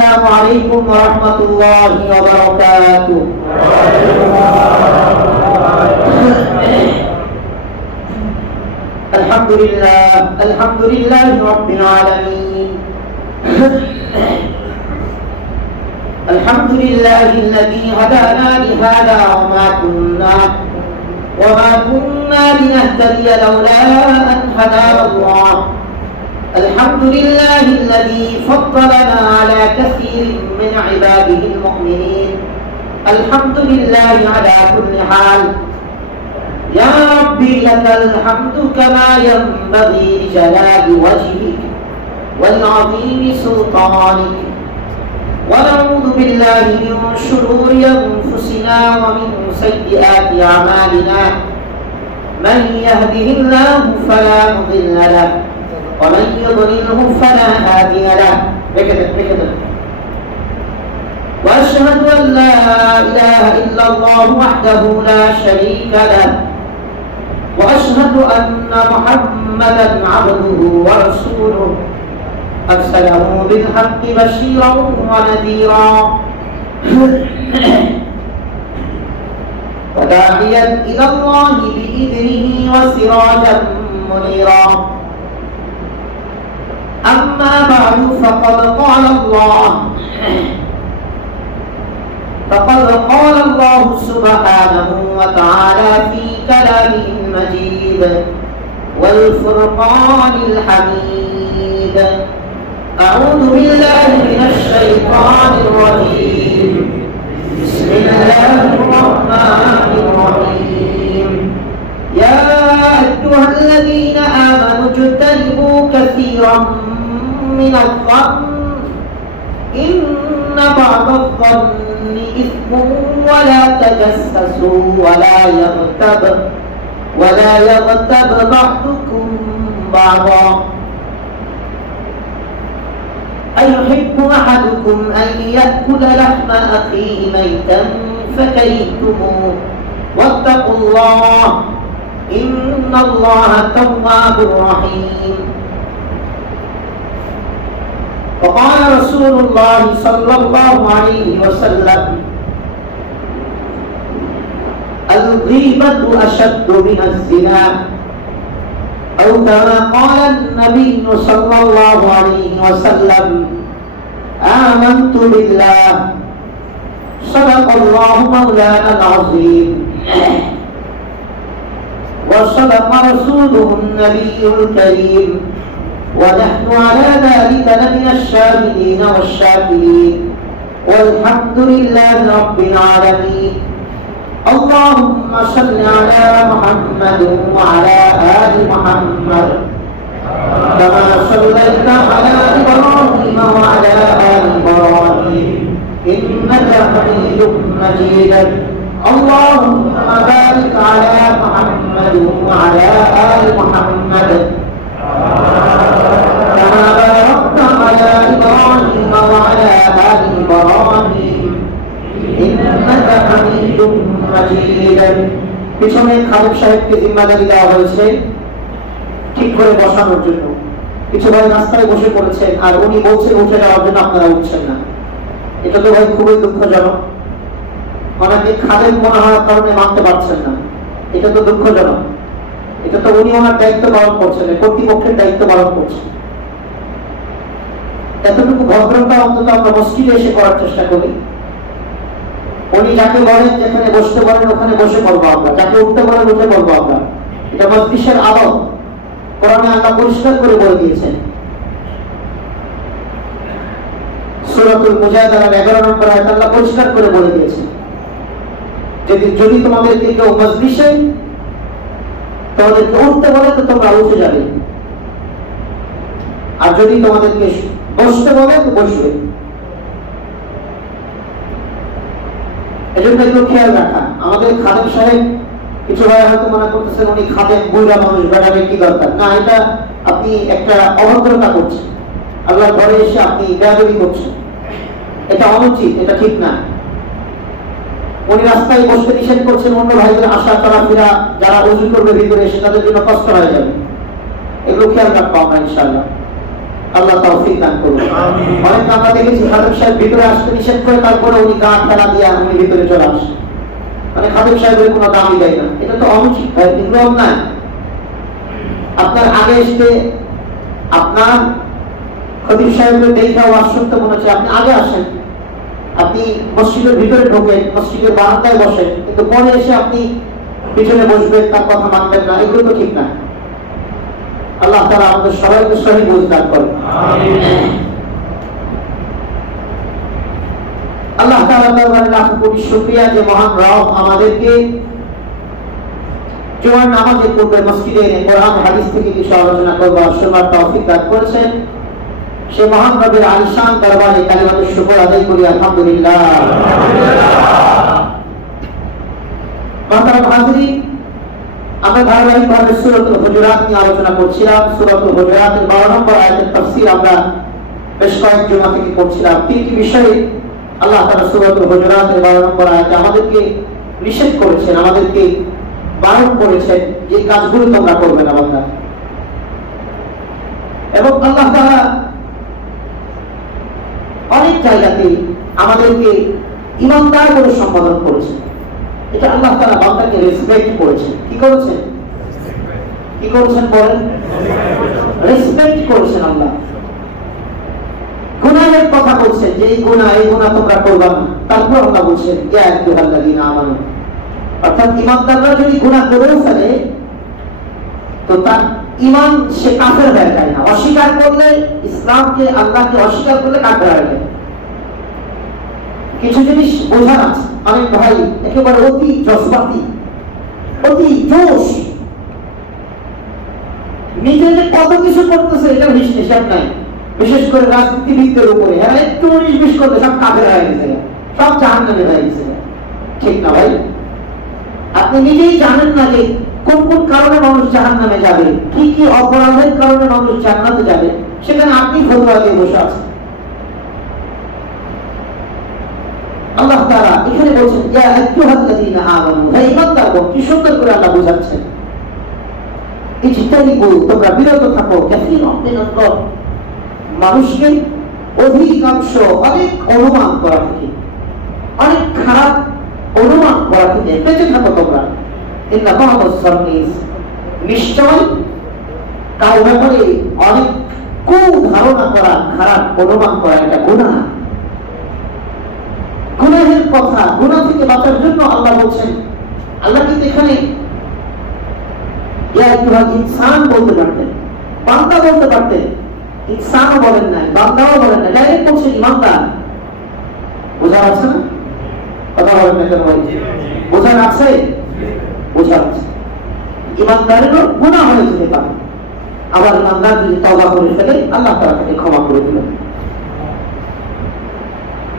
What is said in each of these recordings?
السلام عليكم ورحمة الله وبركاته. الحمد لله رب العالمين. الحمد لله الذي هدانا لهذا وما كنا لنهتدي لولا أن هدانا الله. الحمد لله الذي فضلنا على كثير من عباده المؤمنين. الحمد لله على كل حال. يا ربي لك الحمد كما ينبغي لجلال وجهك ولعظيم سلطانك. ونعوذ بالله من شرور أنفسنا ومن سيئات أعمالنا. من يهده الله فلا مضل له ومن يضلله فلا هادي له. وأشهد أن لا إله إلا الله وحده لا شريك له. وأشهد أن محمدا عبده ورسوله أرسله بالحق بشيرا ونذيرا وداعيا إلى الله بإذنه وسراجا منيرا. أما بعد فقد قال الله سبحانه وتعالى في كلامه المجيد والفرقان الحميد. أعوذ بالله من الشيطان الرجيم. بسم الله الرحمن الرحيم. يا أيها الذين آمنوا اجتنبوا كثيرا من الظن إن بعض الظن إثم ولا تجسسوا ولا يغتب بعضكم بعضا. أيحب أحدكم أن يأكل لحم أخيه ميتا فكرهتموه واتقوا الله إن الله تواب رحيم. وقال رسول الله صلى الله عليه وسلم الغيبة أشد من الزنا أو كما قال النبي صلى الله عليه وسلم آمنت بالله صدق الله مولانا العظيم وصدق رسوله النبي الكريم ونحن على ذلك لمن الشاهدين والشاكرين والحمد لله رب العالمين. اللهم صل على محمد وعلى آل محمد كما صليت على إبراهيم وعلى آل إبراهيم إنك حميد مجيد. اللهم بارك على محمد وعلى آل محمد كما باركت على إبراهيم وعلى آل إبراهيم إنك حميد مجيد. পিছনে খালেদ সাহেবকে জিম্মাদারি দেওয়া হয়েছে ঠিক করে বসানোর জন্য। কিছু ভাই রাস্তায় বসে পড়েছেন আর উনি বলছেন উঠে যাওয়ার জন্য, আপনারা উঠছেন না। এটা তো ভাই খুবই দুঃখজনক। অনেকে খালেদ মনে হওয়ার কারণে মানতে পারছেন না, এটা তো দুঃখজনক। এটা তো উনি ওনার দায়িত্ব পালন করছেন, কর্তৃপক্ষের দায়িত্ব পালন করছেন। এতটুকু ভদ্রতা অন্তত আমরা মসজিদে এসে করার চেষ্টা করি। উনি যাকে বলেন যেখানে বসতে বলেন ওখানে বসে পড়বো আমরা, যাকে উঠতে বলেন উঠে পড়বো আমরা। এটা মজলিসের আদব। কোরআনে আল্লাহ পরিষ্কার করে বলে দিয়েছেন, সূরাতুল মুজাদালার 11 নম্বর আয়াত আল্লাহ পরিষ্কার করে বলে দিয়েছেন যদি তোমাদেরকে কেউ মজলিসে তোমাদেরকে উঠতে বলে তো তোমরা উঠে যাবে, আর যদি তোমাদেরকে বসতে বলে তো বসবে। এজন্য একটু খেয়াল রাখা। আমাদের খাদেম সাহেব, কিছু ভাই হয়তো মনে করতেছেন উনি খাদেম, বুড়া মানুষ, বেড়াবে কি দরকার। না, এটা আপনি একটা অভদ্রতা করছেন, আল্লাহ ঘরে এসে আপনি বেয়াদবি করছেন, এটা অনুচিত, এটা ঠিক না। উনি রাস্তায় বসতে নিষেধ করছেন, অন্য ভাইদের আসা চলাফেরা যারা ওযু করবে ভিতরে এসে তাদের জন্য কষ্ট হয়ে যাবে। এগুলো খেয়াল রাখবো আমরা ইনশাআল্লাহ। আল্লাহ তৌফিক দান করুন। অনেক আমরা দেখেছি খাদেম সাহেব ভিতরে আসতে নিষেধ করে তারপরে উনি গা খেলা দিয়ে উনি ভিতরে চলে আসেন, মানে খাদেম সাহেবের কোনো দামই দেয় না। এটা তো অনুচিত হয়, কিন্তু অন্যায়। আপনার আগে এসে আপনার খতিব সাহেবের দেখা ওয়াজ শুনতে মনে হচ্ছে, আপনি আগে আসেন, আপনি মসজিদের ভিতরে ঢোকেন, মসজিদের বারান্দায় বসেন, কিন্তু পরে এসে আপনি পিছনে বসবেন, তার কথা মানবেন না, এগুলো তো ঠিক না। আল্লাহ তাআলা আমাদের সবাইকে সহি বুঝ দান করেন। আল্লাহ তাআলা দরবারে লাখ কোটি শুকরিয়া যে মহান রব আমাদেরকে জুমার নামাজের পূর্বে মসজিদে এনে কোরআন হাদিস থেকে কিছু আলোচনা করবার শোনার তৌফিক দান করেছেন। সে মহান রবের আলিশান দরবারে কালিমাতুশ শুকর আদায় করি আলহামদুলিল্লাহ। মুহতারাম হাজিরিন, আমরা ধারাবাহিকভাবে সূরাতুল হুজুরাত নিয়ে আলোচনা করছিলাম। সূরাতুল হুজুরাতের 12 নম্বর আয়াতের তাফসীর আমরা বেশ কয়েক জুমা থেকে করছিলাম। তিনটি বিষয়ে আল্লাহ তাআলা সূরাতুল হুজুরাতের 12 নম্বর আয়াতে আমাদেরকে নিষেধ করেছেন, আমাদেরকে বারণ করেছেন যে কাজগুলো তোমরা করবে না বান্দা। এবং আল্লাহ তাআলা অনেক জায়গাতে আমাদেরকে ঈমানদার বলে সম্বোধন করেছেন। এটা আল্লাহ তাআলা বান্দাকে রেসপেক্ট করেছেন। কি করেছেন? কি করেছেন বলেন? রেসপেক্ট করেছেন আল্লাহ। গুনাহের কথা বলছেন যে এই গুনাহ তোমরা করবে না, তারপর আল্লাহ বলছেন ইয়া আইয়ুহাল্লাযীনা আমানু, অর্থাৎ ঈমানদাররা যদি গুনাহ করেও ফেলে তো তার ঈমান সে কাফের হয়ে যায় না। অস্বীকার করলে ইসলামকে, আল্লাহকে অস্বীকার করলে কাফের হয়ে যায়। কিছু জিনিস বোঝার আছে। অনেক ভাই একেবারে অতি জজবাতি, অতি জোশ, নিজে যে কত কিছু করতেছে এটার হিসাব নাই। বিশেষ করে রাজনীতিবিদদের উপরে এরা একটু 19-20 করলে সব কাফের হয়ে গেছে, সব জাহান্নামে হয়ে গেছে। ঠিক না ভাই? আপনি নিজেই জানেন না যে কোন কোন কারণে মানুষ জাহান্নামে যাবে, কি কি অপরাধের কারণে মানুষ জান্নাতে যাবে, সেখানে আপনি ফতোয়া দিয়ে বসে আছেন। আল্লাহ তাআলা এখানে বলছেন ইয়া আইয়ুহাল্লাযীনা আমানু, হে ঈমানদারগণ, কি সুন্দর করে আল্লাহ বোঝাচ্ছেন, ইজতানিবু, তোমরা বিরত থাকো, কাসীরাম মিনাল যন্ন, মানুষকে অধিকাংশ অনেক অনুমান করা থেকে, অনেক খারাপ অনুমান করা থেকে বেঁচে থাকো তোমরা। ইন্না বা'দাস যন্নি, নিশ্চয় কারো ব্যাপারে অনেক কুধারণা করা, খারাপ অনুমান করা এটা গুনাহ। গুনাহের কথা, গুনাহ থেকে বাঁচার জন্য আল্লাহ বলছেন। আল্লাহ কিন্তু এখানে ইয়া আইয়ুহাল ইনসান বলতে পারতেন, বান্দা বলতে পারতেন, ইনসানও বলেন নাই, বান্দাও বলেন নাই, ডাইরেক্ট বলছেন ঈমানদার। বোঝা আছে না? কথা বলেন না কেন ভাই? বোঝা আছে? বোঝা আছে। ঈমানদারেরও গুনাহ হয়ে যেতে পারে, আবার ঈমানদার যদি তওবা করে ফেলে আল্লাহ তাআলা তাকে ক্ষমা করে দিবেন।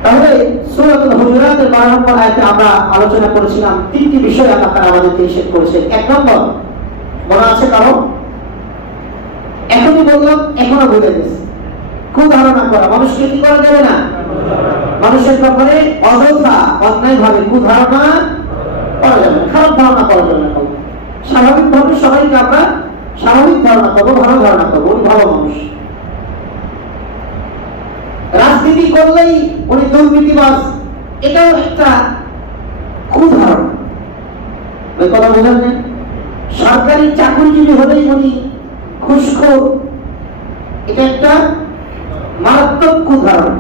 তাহলে সূরাতুল হুজুরাতের 12 নম্বর আয়াতে আমরা আলোচনা করেছিলাম তিনটি বিষয় আল্লাহ তাআলা আমাদেরকে নিষেধ করেছেন। এক নম্বর, মনে আছে কারো? এখনই বললাম, এখনো ভুলে গেছে। কুধারণা করা, মানুষকে কি করা যাবে না? মানুষের ব্যাপারে অযথা অন্যায়ভাবে কুধারণা করা যাবে না, খারাপ ধারণা করা যাবে না। স্বাভাবিকভাবে সবাইকে আমরা স্বাভাবিক ধারণা করবো, ভালো ধারণা করবো, উনি ভালো মানুষ। রাজনীতি করলেই উনি দুর্নীতিবাজ, এটাও একটা কুধারণা। ওই কথা বোঝেন না? সরকারি চাকরিজীবী হলেই উনি ঘুষখোর, এটা একটা মারাত্মক কুধারণা।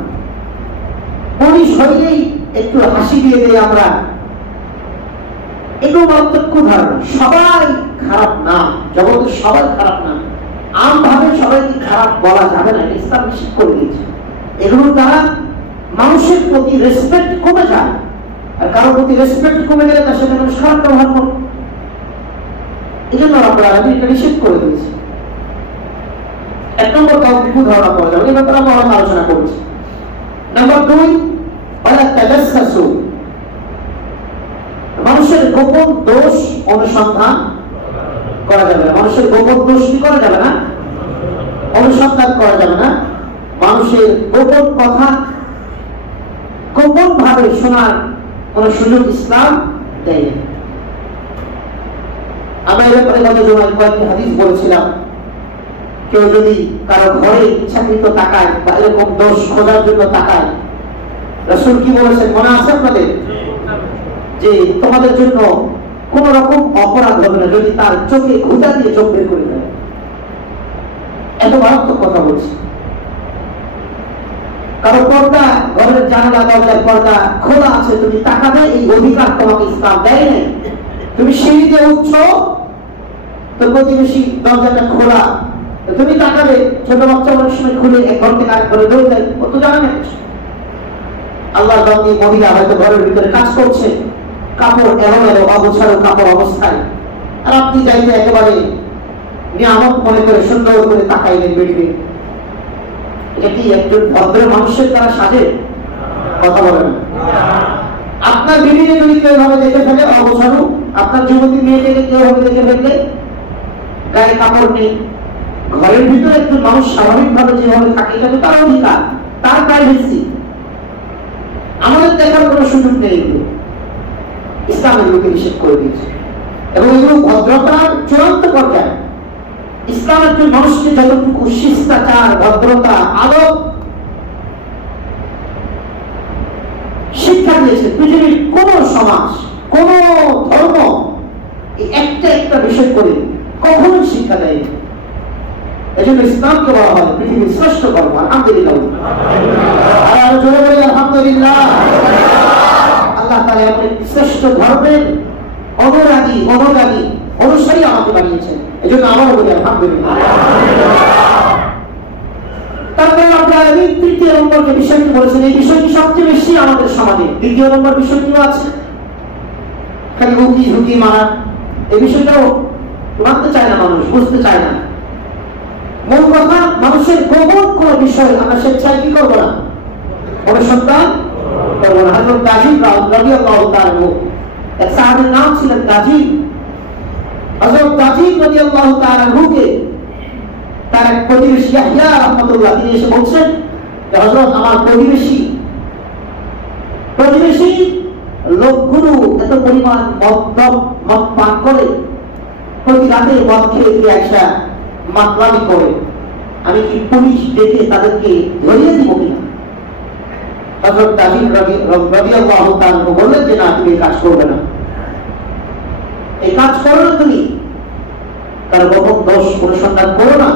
উনি শরীরেই একটু হাসি দিয়ে দেয় আমরা, এটাও মারাত্মক কুধারণা। সবাই খারাপ না, জগতের সবাই খারাপ না, আমভাবে সবাইকে খারাপ বলা যাবে না, ইসলাম নিষেধ করে দিয়েছে। এগুলো দ্বারা মানুষের প্রতি রেসপেক্ট কমে যায়, আর কারোর প্রতি রেসপেক্ট কমে গেলে তার সাথে মানুষ খারাপ ব্যবহার করে। এই জন্য আমরা এটা নিষেধ করে দিয়েছি। এক নম্বর কাউকে কুধারণা করা যাবে, এই ব্যাপারে আমরা অনেক আলোচনা করেছি। নাম্বার 2, ওয়ালা তাজাসসু, মানুষের গোপন দোষ অনুসন্ধান করা যাবে না। মানুষের গোপন দোষ কি করা যাবে না? অনুসন্ধান করা যাবে না। মানুষের গোপন কথা গোপন ভাবে শোনার কোন সুযোগ ইসলাম দেয় না। আমরা এর ব্যাপারে গত জুমায় কয়েকটি হাদিস বলেছিলাম। কেউ যদি কারো ঘরে ইচ্ছাকৃত তাকায় বা এরকম দোষ খোঁজার জন্য তাকায়, রাসূল কি বলেছেন মনে আছে আপনাদের? যে তোমাদের জন্য কোন রকম অপরাধ হবে না যদি তার চোখে ঘুঁটা দিয়ে চোখ বের করে দেয়। এত মারাত্মক কথা বলছি। কারো পর্দা, ঘরের জানালা দরজার পর্দা খোলা আছে, তুমি তাকাবে, এই অধিকার তোমাকে ইসলাম দেয় নাই। তুমি সিঁড়িতে উঠছো, তোর প্রতিবেশী দরজাটা খোলা, তুমি তাকাবে, ছোট বাচ্চা অনেক সময় খুলে এক ঘর থেকে আরেক ঘরে দৌড় দেয়, ও তো জানে না। আল্লাহর বান্দী মহিলা হয়তো ঘরের ভিতরে কাজ করছে, কাপড় এলোমেলো অগোছালো কাপড় অবস্থায়, আর আপনি যাইতে একেবারে নিয়ামত মনে করে সুন্দর করে তাকাইলেন বেরিয়ে। এটা কি একজন ভদ্র মানুষের দ্বারা সাজে? কথা বলেন। আপনার বিবিকে যদি কেউ ভাবে দেখে ফেলে অগোছালো, আপনার যুবতী মেয়েটাকে কেউ ভাবে দেখে ফেললে গায়ে কাপড় নেই, ঘরের ভিতরে একজন মানুষ স্বাভাবিকভাবে যেভাবে থাকে এটা তো তার অধিকার, তার প্রাইভেসি, আমাদের দেখার কোনো সুযোগ নেই। ইসলাম এগুলোকে নিষেধ করে দিয়েছে এবং এগুলো ভদ্রতার চূড়ান্ত পর্যায়ে। ইসলাম একজন মানুষকে যতটুকু শিষ্টাচার, ভদ্রতা, আদব শিক্ষা দিয়েছে, পৃথিবীর কোন সমাজ, কোন ধর্ম একটা একটা বিষয় করে কখনোই শিক্ষা দেয়নি। এই জন্য ইসলামকে বলা হয় পৃথিবীর শ্রেষ্ঠ ধর্ম। আলহামদুলিল্লাহ, আর জোরে বলি আলহামদুলিল্লাহ। আল্লাহ তাআলা আমাদের শ্রেষ্ঠ ধর্মের অনুরাগী, অনুসারী আমাকে বানিয়েছেন। এই জন্য আমারও বলি আলহামদুলিল্লাহ। তারপরে আপনারা তৃতীয় নম্বর যে বিষয়টি বলেছেন, এই বিষয়টি সবচেয়ে বেশি আমাদের সমাজে। দ্বিতীয় নম্বর বিষয়টিও আছে, খালি হুকি ঝুঁকি মারা, এই বিষয়টাও মানতে চায় না মানুষ, বুঝতে চায় না। মূল কথা, মানুষের গোপন কোন বিষয় আমরা স্বেচ্ছায় কি করবো না, অনুসন্ধান করবো না। হযরত গাজী রাদিয়াল্লাহু তাআলা এক সাহাবীর নাম ছিলেন গাজী। হযরত গাজী রাদিয়াল্লাহু তাআলা কে তার এক প্রতিবেশী ইয়াহইয়া রাহমাতুল্লাহ তিনি এসে বলছেন যে হযরত আমার প্রতিবেশী লোকগুলো এত পরিমাণ মদ পান করে, প্রতি রাতে মদ খেয়ে দিয়ে আসা মাতলামি করে, আমি কি পুলিশ ডেকে তাদেরকে ধরিয়ে দিব কিনা? হযরত গাজী রাদিয়াল্লাহু তাআলা বললেন যে না, তুমি এই কাজ করবে না, এই কাজ করো না, তুমি তার গোপন দোষ অনুসন্ধান করো না।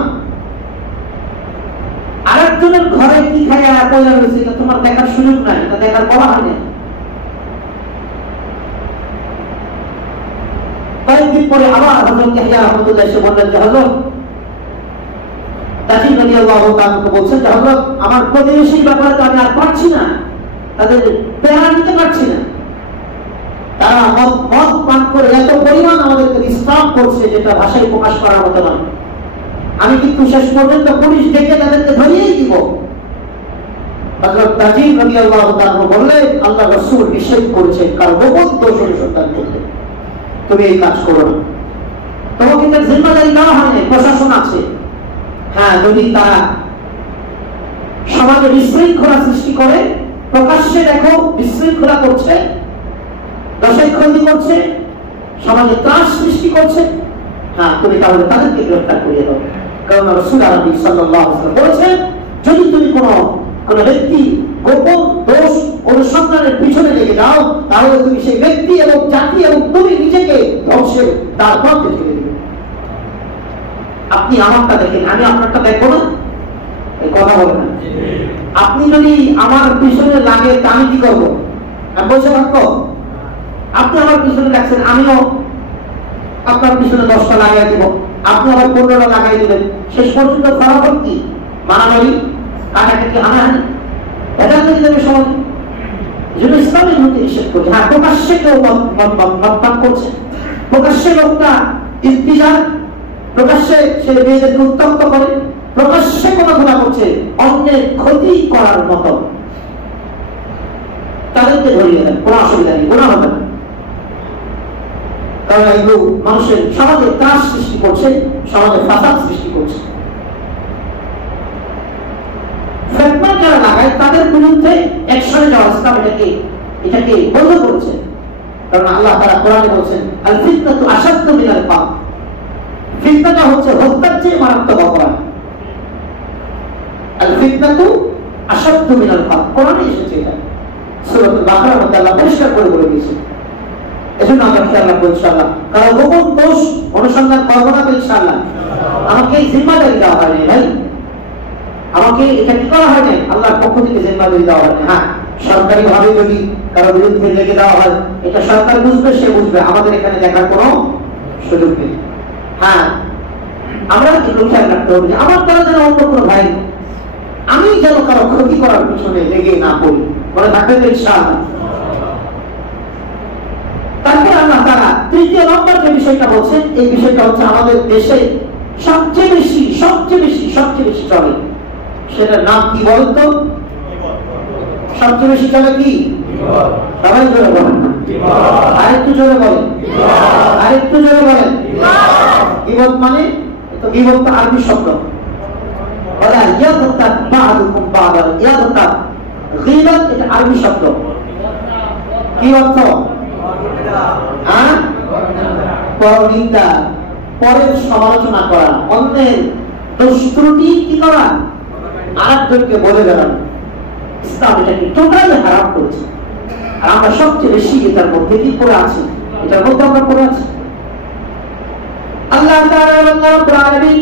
আরেকজনের ঘরে কি খায় পয়লা রয়েছে এটা তোমার দেখার সুযোগ নাই, এটা দেখার বলা হয় না। কয়েকদিন পরে আবার হযরত ইয়াহইয়া রাহমাতুল্লাহ এসে বললেন যে হযরত গাজী রাদিয়াল্লাহু তাআলা বলছেন যে হযরত আমার প্রতিবেশীর ব্যাপারে তো আমি আর পারছি না, তাদের পেহারা নিতে পারছি না, তারা মদ পান করে এত পরিমাণ আমাদেরকে ডিস্টার্ব করছে যেটা ভাষায় প্রকাশ করার মতো নয়। আমি কিন্তু শেষ পর্যন্ত পুলিশ ডেকে তাদেরকে ধরিয়েই দিব। হযরত গাজী রাদিয়াল্লাহু তাআলা বললেন আল্লাহ রাসূল নিষেধ করেছেন কারো গোপন দোষ অনুসন্ধান করতে, তুমি এই কাজ করো না। তোমাকে তার জিম্মাদারি দেওয়া হয়নি, প্রশাসন আছে। হ্যাঁ, যদি তারা সমাজে বিশৃঙ্খলা সৃষ্টি করে, প্রকাশ্যে দেখো বিশৃঙ্খলা করছে, দশের ক্ষতি করছে, সমাজে ত্রাস সৃষ্টি করছে, হ্যাঁ তুমি তাহলে তাদেরকে গ্রেফতার করিয়ে দাও। কারণ রাসূল সাল্লাল্লাহু আলাইহি ওয়াসাল্লাম বলেছেন যদি তুমি কোন ব্যক্তি গোপন দোষ অনুসন্ধানের পিছনে লেগে যাও, তাহলে তুমি সেই ব্যক্তি এবং জাতি এবং তুমি নিজেকে ধ্বংসের দ্বার প্রান্তে ঠেলে দিবে। আপনি আমারটা দেখেন, আমি আপনারটা দেখবো না, এই কথা বলেন না। আপনি যদি আমার পিছনে লাগে তা আমি কি করবো? আমি বসে থাকবো? আপনি আমার পিছনে লাগছেন, আমিও আপনার পিছনে 10টা লাগাই দিব, আপনি আবার 15টা লাগাই দিবেন, শেষ পর্যন্ত ফলাফল কি? মারামারি, কাটাকাটি, হানাহানি, এটা যদি দেবে সমাজ। যেন ইসলামের মধ্যে নিষেধ করছে। হ্যাঁ, প্রকাশ্যে কেউ মদ পান করছে, প্রকাশ্যে লোকটা ইন্তিজার, প্রকাশ্যে সে মেয়েদেরকে উত্তপ্ত করে, প্রকাশ্যে কথাগুলা করছে অন্যের ক্ষতি করার মতো, তাদেরকে ধরিয়ে দেন, কোনো অসুবিধা নেই, গুনাহ হবে না। কারণ এগুলো মানুষের সমাজে ত্রাস সৃষ্টি করছে, সমাজে ফাসাদ সৃষ্টি করছে। ফিতনা যারা লাগায় তাদের বিরুদ্ধে অ্যাকশনে যাওয়া ইসলাম এটাকে বন্ধ করেছে। কারণ আল্লাহ তাআলা কোরআনে বলেছেন আল ফিতনাতু আশাদ্দু মিনাল কতল, ফিতনাটা হচ্ছে হত্যার চেয়ে মারাত্মক অপরাধ। আল ফিতনাতু আশাদ্দু মিনাল কতল, কোরআনে এসেছে এটা, সূরাতুল বাকারার মধ্যে আল্লাহ পরিষ্কার করে বলে দিয়েছেন। এজন্য আমরা খেয়াল রাখবো ইনশাআল্লাহ, কারণ গোপন দোষ অনুসন্ধান করবো না তো ইনশাআল্লাহ। আমাকে এই জিম্মাদারি দেওয়া হয়নি ভাই, আমাকে এটা কি করা হয়নি, আল্লাহর পক্ষ থেকে জিম্মাদারি দেওয়া হয়নি। হ্যাঁ, সরকারি ভাবে যদি কারো বিরুদ্ধে লেগে দেওয়া হয়, এটা সরকার বুঝবে, সে বুঝবে, আমাদের এখানে দেখার কোনো সুযোগ নেই। হ্যাঁ, আমরা একটু খেয়াল রাখতে হবে যে আমার দ্বারা যেন অন্য কোনো ভাই, আমি যেন কারো ক্ষতি করার পিছনে লেগে না পড়ি, মনে থাকবে তো ইনশাআল্লাহ। তারপরে আল্লাহ তাআলা তৃতীয় নম্বর যে বিষয়টা বলছেন, এই বিষয়টা হচ্ছে আমাদের দেশে সবচেয়ে বেশি চলে, সেটার নাম কি বলেন তো? সবচেয়ে বেশি চলে কি? সবাই জোরে বলেন, আরেকটু জোরে বলেন, আরেকটু জোরে বলেন। গীবত মানে, তো গীবত তো আরবি শব্দ, বলা ইয়াগতাব বা'দুকুম বা'দান, ইয়াগতাব, গীবত এটা আরবি শব্দ, কি অর্থ? পরনিন্দা, পরের সমালোচনা করা, অন্যের দোষ ত্রুটি কি করা, আরেকজনকে বলে বেড়ানো। ইসলাম এটাকে টোটালি হারাম করেছে, আর আমরা সবচেয়ে বেশি এটার মধ্যে কি করে আছি, এটার মধ্যে আমরা করে আছি। আল্লাহ তাআলা রব্বুল আলামিন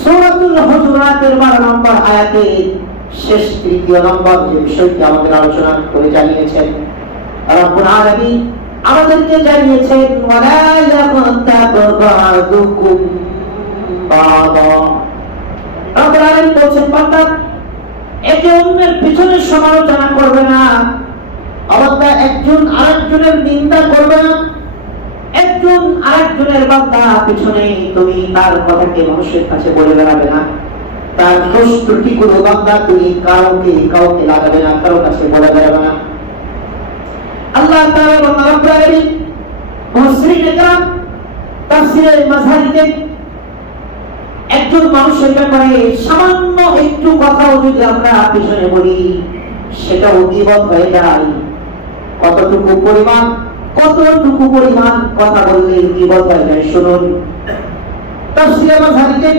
সূরাতুল হুজুরাতের 12 নম্বর আয়াতে শেষ তৃতীয় নম্বর যে বিষয়টি আমাদের আলোচনা করে জানিয়েছেন, রব্বুল আলামিন আমাদেরকে জানিয়েছেন ওয়ালা ইয়াগতাব বা'দুকুম বা'দা। রব্বুল আলামিন বলেন বান্দা একে অন্যের পিছনে সমালোচনা করবে না, অবশ্যই একজন আরেকজনের নিন্দা করবে না, একজন আরেকজনের বান্দা পিছনে তুমি তার কথাকে মানুষের কাছে বলে বেড়াবে না, তার দোষ ত্রুটি গুলো বান্দা তুমি কাউকে লাগাবে না, কারো কাছে বলে বেড়াবে না। আল্লাহ তাআলা রব্বুল আলামিন মুফাসসিরিনে কেরাম তাফসীরে মাযহারিতে একজন মানুষের ব্যাপারে সামান্য একটু কথাও যদি আমরা পিছনে বলি, সেটাও গীবত হয়ে যায়। কতটুকু পরিমাণ কথা বললে গীবত হয়ে যায় শুনুন। তাফসীরে মাযহারিতে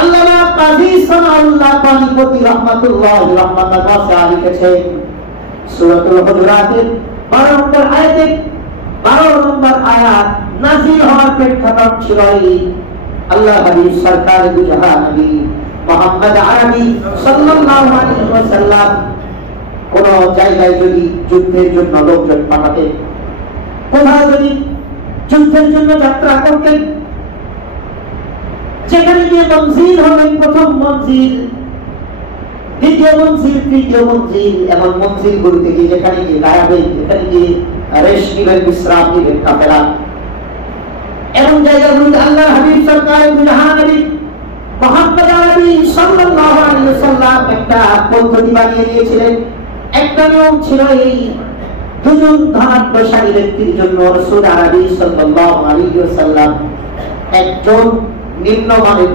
আল্লামা কাজী সানাউল্লাহ পানিপতি রাহমাতুল্লাহি রাহমাতান ওয়াসিআ লিখেছেন, সূরাতুল হুজুরাতের 12 নম্বর আয়াতে, 12 নম্বর আয়াত নাযিল হওয়ার প্রেক্ষাপট ছিল এই আল্লাহ হাবিব সরকার দু জাহান নবী মুহাম্মদ আরবি সাল্লাল্লাহু আলাইহি ওয়াসাল্লাম কোন জায়গায় যদি যুদ্ধের জন্য লোকজন পাঠাতেন, কোথাও যদি যুদ্ধের জন্য যাত্রা করতেন, যেখানে গিয়ে মঞ্জিল হবেন, প্রথম মঞ্জিল, দ্বিতীয় মঞ্জিল, তৃতীয় মঞ্জিল, এমন মঞ্জিল গুলিতে গিয়ে যেখানে গিয়ে দাঁড়াবেন, যেখানে গিয়ে রেস্ট নিবেন, বিশ্রাম নিবেন কাফেলা, এমন জায়গাগুলিতে আল্লাহ হাবিব সরকার দু জাহান নবী মুহাম্মদ আরবি সাল্লাল্লাহু আলাইহি ওয়াসাল্লাম একটা পদ্ধতি বানিয়ে দিয়েছিলেন। একটা নিয়ম ছিল এই, দুজন ধনাঢ্যশালী ব্যক্তির জন্য রাসূল আরবি সাল্লাল্লাহু আলাইহি ওয়াসাল্লাম একজন নিম্নমানের,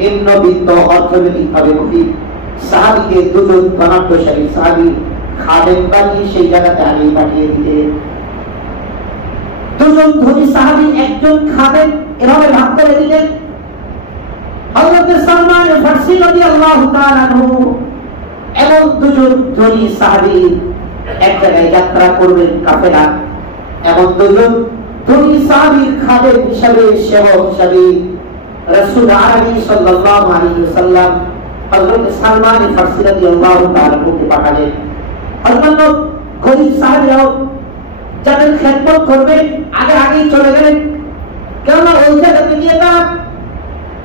নিম্নবিত্ত, অর্থনৈতিকভাবে খুবই সাহাবীকে দুজন ধনাঢ্যশালী সাহাবী খাদেম বানিয়ে সেই জায়গাতে আগে পাঠিয়ে দিতেন। দুজন ধনী সাহাবী একজন খাদেম এভাবে ভাগ করে দিলেন। হযরত সালমান ফারসি রাদিয়াল্লাহু তাআলা আনহু এমন দুজন ধনী সাহাবী এক জায়গায় যাত্রা করবেন কাফেলা, এমন দুজন ধনী সাহাবীর খাদেম হিসাবে, সেবক হিসাবে রাসূল আরবি সাল্লাল্লাহু আলাইহি ওয়াসাল্লাম হযরত সালমান ফারসি রাদিয়াল্লাহু তাআলা আনহুকে পাঠালেন। অন্যান্য গরীব সাহাবীরাও যাদের খেদমত করবে আগেই চলে গেলেন, কেননা ওই জায়গাতে গিয়ে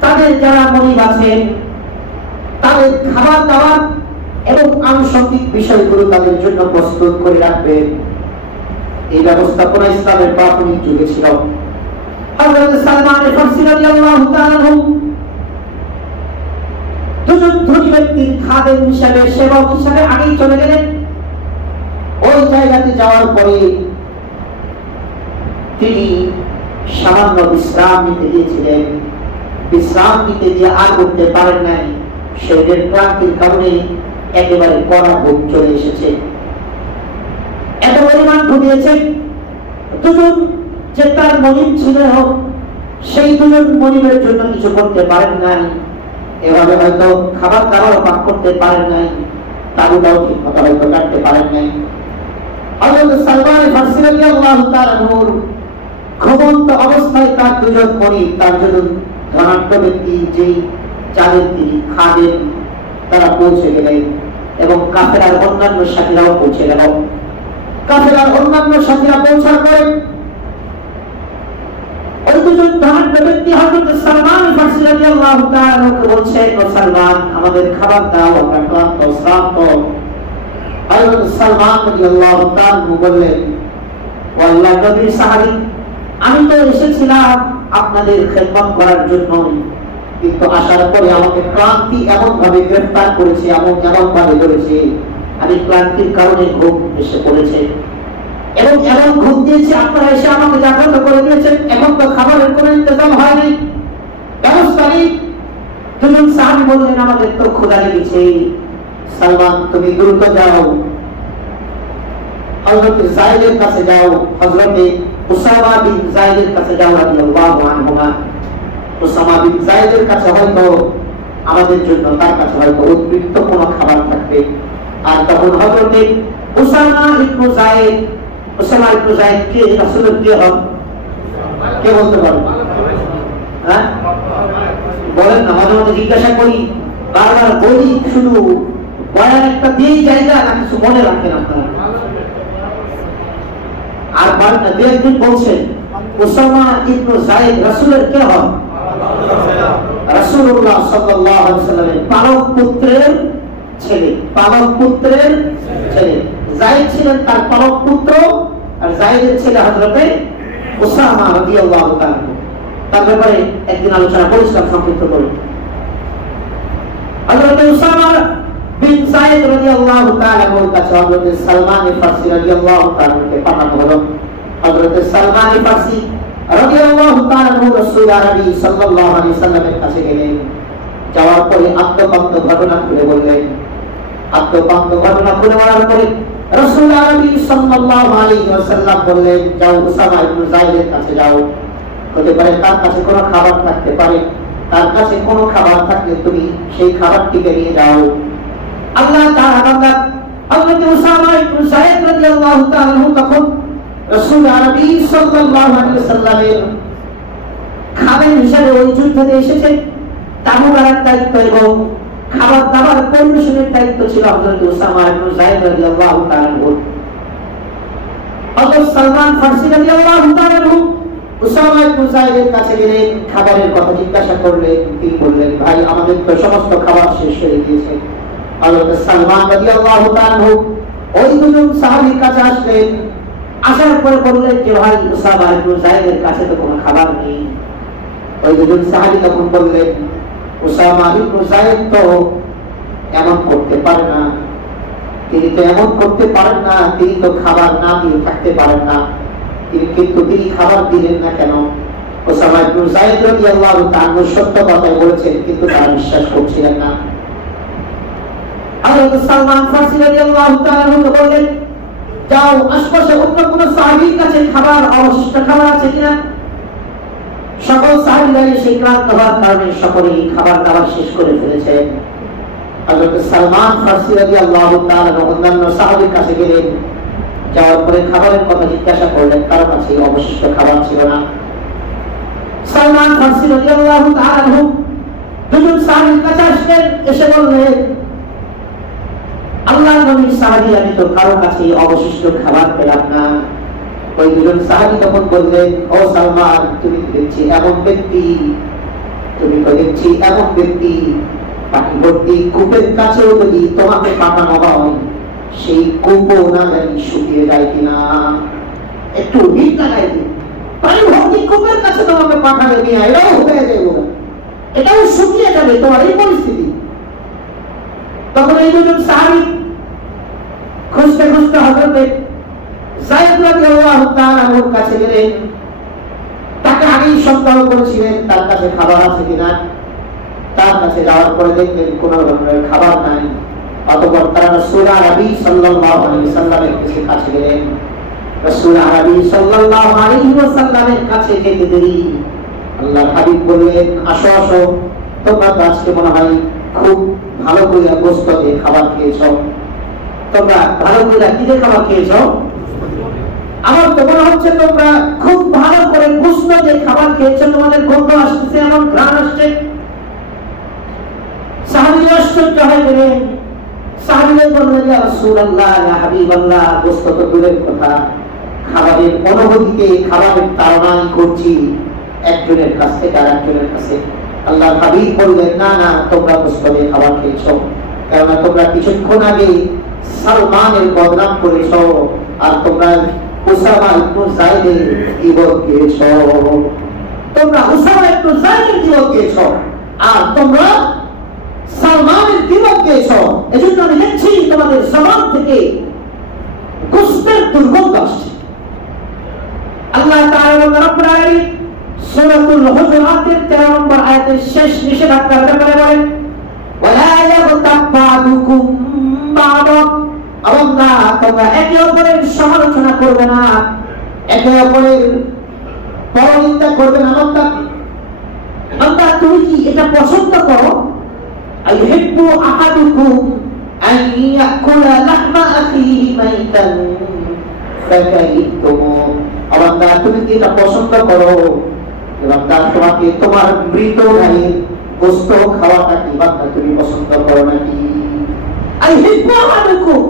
তাদের যারা মনিব আছেন তাদের খাবার দাবার এবং আনুষঙ্গিক বিষয়গুলো তাদের জন্য প্রস্তুত করে রাখবেন। এই ব্যবস্থাপনা ইসলামের প্রাথমিক যুগে ছিল। হযরত সালমান ফারসি রাদিয়াল্লাহু তাআলা আনহু দুজন ধনী ব্যক্তির খাদেম হিসাবে, সেবক হিসাবে আগেই চলে গেলেন। ওই জায়গাতে যাওয়ার পরে তিনি সামান্য বিশ্রাম নিতে গিয়েছিলেন। বিশ্রাম নিতে গিয়ে আর করতে পারেন নাই, শরীরের ক্লান্তির কারণে একেবারে কড়া ঘুম চলে এসেছে, এত পরিমাণ ঘুমিয়েছে। দুজন যে তার মনিব ছিল, সেই দুজন মনিবের জন্য কিছু করতে পারেন নাই। এভাবে হয়তো খাবার দাবার পাক করতে পারেন নাই, তাবুটাও ঠিক মতো হয়তো কাটতে পারেন নাই। হযরত সালমান ফারসি রাদিয়াল্লাহু তাআলা আনহুর ঘুমন্ত অবস্থায় তার দুজন মনিব, তার দুজন ধনাঢ্য ব্যক্তি, যেই যাদের তিনি খাদেম, তারা পৌঁছে গেলেন এবং কাফেলার অন্যান্য সাথীরাও পৌঁছে গেল। কাফেলার অন্যান্য সাথীরা পৌঁছার পরে ওই দুজন ধনাঢ্য ব্যক্তি হযরত সালমান ফারসি রাদিয়াল্লাহু তাআলা আনহুকে বলছেন, ও সালমান, আমাদের খাবার দাও, আমরা ক্লান্ত শ্রান্ত। হযরত সালমান রাদিয়াল্লাহু তাআলা আনহু বললেন, ও আল্লাহর নবীর সাহাবী, আমি তো এসেছিলাম আপনাদের খেদমত করার জন্য, কিন্তু আসার পরে আমাকে ক্লান্তি এমন ভাবে গ্রেফতার করেছে, এমন ভাবে ধরেছে, আমি ক্লান্তির কারণে ঘুম এসে পড়েছে এবং এমন ঘুম দিয়েছে, আপনারা এসে আমাকে জাগ্রত করে দিয়েছেন, এখন তো খাবারের কোনো ইন্তজাম হয়নি, ব্যবস্থা নেই। দুজন সাহাবী বললেন, আমাদের তো ক্ষুধা লেগেছে, সালমান তুমি দ্রুত যাও, হযরত যায়েদের কাছে যাও, হযরত উসামা বিন যায়েদের কাছে যাও রাদিয়াল্লাহু আনহুমা। উসামা বিন যায়েদের কাছে হয়তো আমাদের জন্য, তার কাছে হয়তো উদ্বৃত্ত কোনো খাবার থাকবে। আর তখন হযরত উসামা ইবনে যায়েদ কে রাসূলের কে হন, কে বলতে পারেন? হ্যাঁ বলেন না, মাঝে মাঝে জিজ্ঞাসা করি, বারবার বলি, শুধু বয়ান একটা দিয়েই জায়গা না কিছু মনে রাখেন আপনারা। আর বারবার দু একদিন বলছেন উসামা ইবনে যায়েদ রাসূলের কে হন? রাসূলুল্লাহ সাল্লাল্লাহু আলাইহি ওয়াসাল্লামের পালক পুত্রের ছেলে, পালক পুত্রের ছেলে। যায়েদ ছিলেন তার পালক পুত্র, আর যায়েদের ছেলে হযরতে উসামা রাদিয়াল্লাহু তাআলা। তার ব্যাপারে একদিন আলোচনা করেছিলাম সংক্ষিপ্ত করে। হযরতে উসামা বিন যায়েদ রাদিয়াল্লাহু তাআলা এর কাছে হযরতে সালমান ফারসি রাদিয়াল্লাহু তাআলাকে পাঠানো হলো। হযরতে সালমান ফারসি রাদিয়াল্লাহু তাআলা রাসূল আরবি সাল্লাল্লাহু আলাইহি সাল্লামের কাছে গেলেন। যাওয়ার পরে আত্মকথিত ঘটনা খুলে বললেন। আত্মকথিত ঘটনা খুলে বলার পরে রাসূল আরবি সাল্লাল্লাহু আলাইহি ওয়াসাল্লাম বললেন, যাও উসামা ইবনে যায়েদের কাছে যাও, হতে পারে তার কাছে কোনো খাবার থাকতে পারে, তার কাছে কোনো খাবার থাকলে তুমি সেই খাবারটিকে নিয়ে যাও। আল্লাহ তাআলা বান্দা হযরত উসামা ইবনে যায়েদ রাদিয়াল্লাহু তাআলা তখন রাসূল আরবি সাল্লাল্লাহু আলাইহি ওয়াসাল্লামের খাদেম হিসেবে ওই যুদ্ধে এসেছেন। তাবু গাড়ার দায়িত্ব এবং খাবার দাবার পরিবেশনের দায়িত্ব ছিল হযরত উসামা ইবনে যায়েদ রাদিয়াল্লাহু তাআলা। হযরত সালমান ফারসি রাদিয়াল্লাহু তাআলা উসামা ইবনে যায়েদের কাছে গেলেন, খাবারের কথা জিজ্ঞাসা করলেন। তিনি বললেন, ভাই আমাদের তো সমস্ত খাবার শেষ হয়ে গিয়েছে। হযরত সালমান রাদিয়াল্লাহু তাআলা ওই দুজন সাহাবীর কাছে আসলেন। আসার পরে বললেন যে, ভাই উসামা ইবনে যায়েদের কাছে তো কোনো খাবার নেই। ওই দুজন সাহাবী তখন বললেন, উসামা ইবনে যায়েদ তো এমন করতে পারে না, তিনি তো এমন করতে পারেন না, তিনি তো খাবার না দিয়ে থাকতে পারেন না, কিন্তু তিনি খাবার দিলেন না কেন? উসামা ইবনে যায়েদ রাদিয়াল্লাহু তাআলা সত্য কথাই বলেছেন, কিন্তু তারা বিশ্বাস করছিলেন না। হযরত সালমান ফারসি রাদিয়াল্লাহু তাআলা বললেন, যাও আশপাশে অন্য কোন সাহাবীর কাছে খাবার, অবশিষ্ট খাবার আছে কিনা। সকল সাহাবীরা সেই ক্লান্ত হওয়ার কারণে সকলেই খাবার দাবার শেষ করে ফেলেছেন। হযরত সালমান ফারসি রাদিয়াল্লাহু তাআলা অন্যান্য সাহাবীর কাছে গেলেন। যাওয়ার পরে খাবারের কথা জিজ্ঞাসা করলেন, তার কাছে অবশিষ্ট খাবার ছিল না। সালমান ফারসি রাদিয়াল্লাহু তাআলা দুজন সাহাবীর কাছে আসলেন, এসে বললেন, আল্লাহর নবীর সাহাবী, আমি তো কারো কাছে অবশিষ্ট খাবার পেলাম না। ওই দুজন সাহাবী তখন বললেন, ও সালমান, তুমি দেখছি এমন ব্যক্তি, পানি ভর্তি কূপের কাছেও যদি তোমাকে পাঠানো হয়, সেই কূপও না জানি শুকিয়ে যায় কিনা। একটু ভিড় লাগাই দিন, পানি ভর্তি কূপের কাছে তোমাকে পাঠাবে কিনা, এটাও হয়ে যাবে, এটাও শুকিয়ে যাবে তোমার এই পরিস্থিতি। তখন এই দুজন সাহাবী খুঁজতে খুঁজতে হযরত যায়েদ রাদিয়াল্লাহু তাআলার কাছে গেলেন। তাকে আগেই সন্দেহ করেছিলেন তার কাছে খাবার আছে কিনা। তার কাছে যাওয়ার পরে দেখলেন কোনো ধরনের খাবার নাই। অতঃপর তারা রাসূল আরবি সাল্লাল্লাহু আলাইহি ওয়াসাল্লামের কাছে গেলেন। রাসূল আরবি সাল্লাল্লাহু আলাইহি ওয়াসাল্লামের কাছে যেতে দেরি আল্লাহর হাবিব বললেন, আসো আসো, তোমরা তো আজকে মনে হয় খুব ভালো করে গোস্ত দিয়ে খাবার খেয়েছ, তোমরা ভালো করে কি দিয়ে খাবার খেয়েছ? আমার তো মনে হচ্ছে তোমরা খুব ভালো করে গোস্ত দিয়ে খাবার খেয়েছ, তোমাদের গন্ধ আসছে, এমন ঘ্রাণ আসছে। সাহাবীরা আশ্চর্য হয়ে গেলেন। সাহাবীরা বললেন, ইয়া রাসূলুল্লাহ, ইয়া হাবিবাল্লাহ, গোস্ত তো দূরের কথা, খাবারের অনুভূতিতে খাবারের তাড়নাই করছি একজনের কাছ থেকে আরেকজনের কাছে। আল্লাহর হাবিব বললেন, না না, তোমরা গোস্ত দিয়ে খাবার খেয়েছ, কেননা তোমরা কিছুক্ষণ আগে সালমানের বদনাম করেছ, আর তোমরা উসামা ইবনে যায়েদের জীবন দিয়েছ, তোমরা উসামা ইবনে যায়েদের জীবন দিয়েছ, আর তোমরা সালমানের জীবন দিয়েছ। এজন্য আমি দেখছি তোমাদের জবান থেকে গোস্তের দুর্গন্ধ আসছে। আল্লাহ তাআলা রব্বুল আলামিন সূরাতুল হুজুরাতের 13 নম্বর আয়াতের শেষ নিষেধাজ্ঞার ব্যাপারে বলেন, ওয়ালা ইয়াগতাব বা'দুকুম বা'দা, আল্লাহ তোমরা একে অপরের সমালোচনা করবে না, একে অপরের পরনিন্দা করবে না। বান্দা তুমি কি এটা পছন্দ করো? আইহিব্বু আহাদুকুম আন ইয়াকুলা লাহমা আখিহি মাইতান ফাকারিহতুমু, বান্দা তুমি কি এটা পছন্দ করো? বান্দা তোমাকে তোমার মৃত ভাইয়ের গোশত খাওয়াটা কি বান্দা তুমি পছন্দ করো নাকি? আইহিব্বু আহাদুকুম,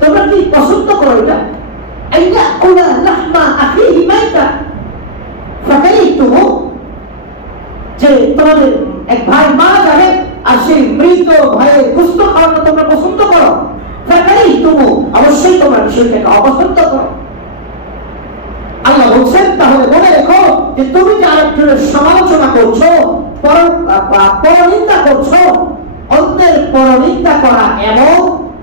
তোমরা কি পছন্দ করো এটা? আইয়াকুলা লাহমা আখিহি মাইতান ফাকারিহতুমু, যে তোমাদের এক ভাই মারা যাবে আর সেই মৃত ভাইয়ের গোশত খাওয়াটা তোমরা পছন্দ করো? ফাকারিহতুমু, অবশ্যই তোমরা বিষয়টাকে অপছন্দ করো। আল্লাহ বলছেন, তাহলে মনে রেখো যে তুমি যে আরেকজনের সমালোচনা করছো, পরনিন্দা করছো, অন্যের পরনিন্দা করা এমন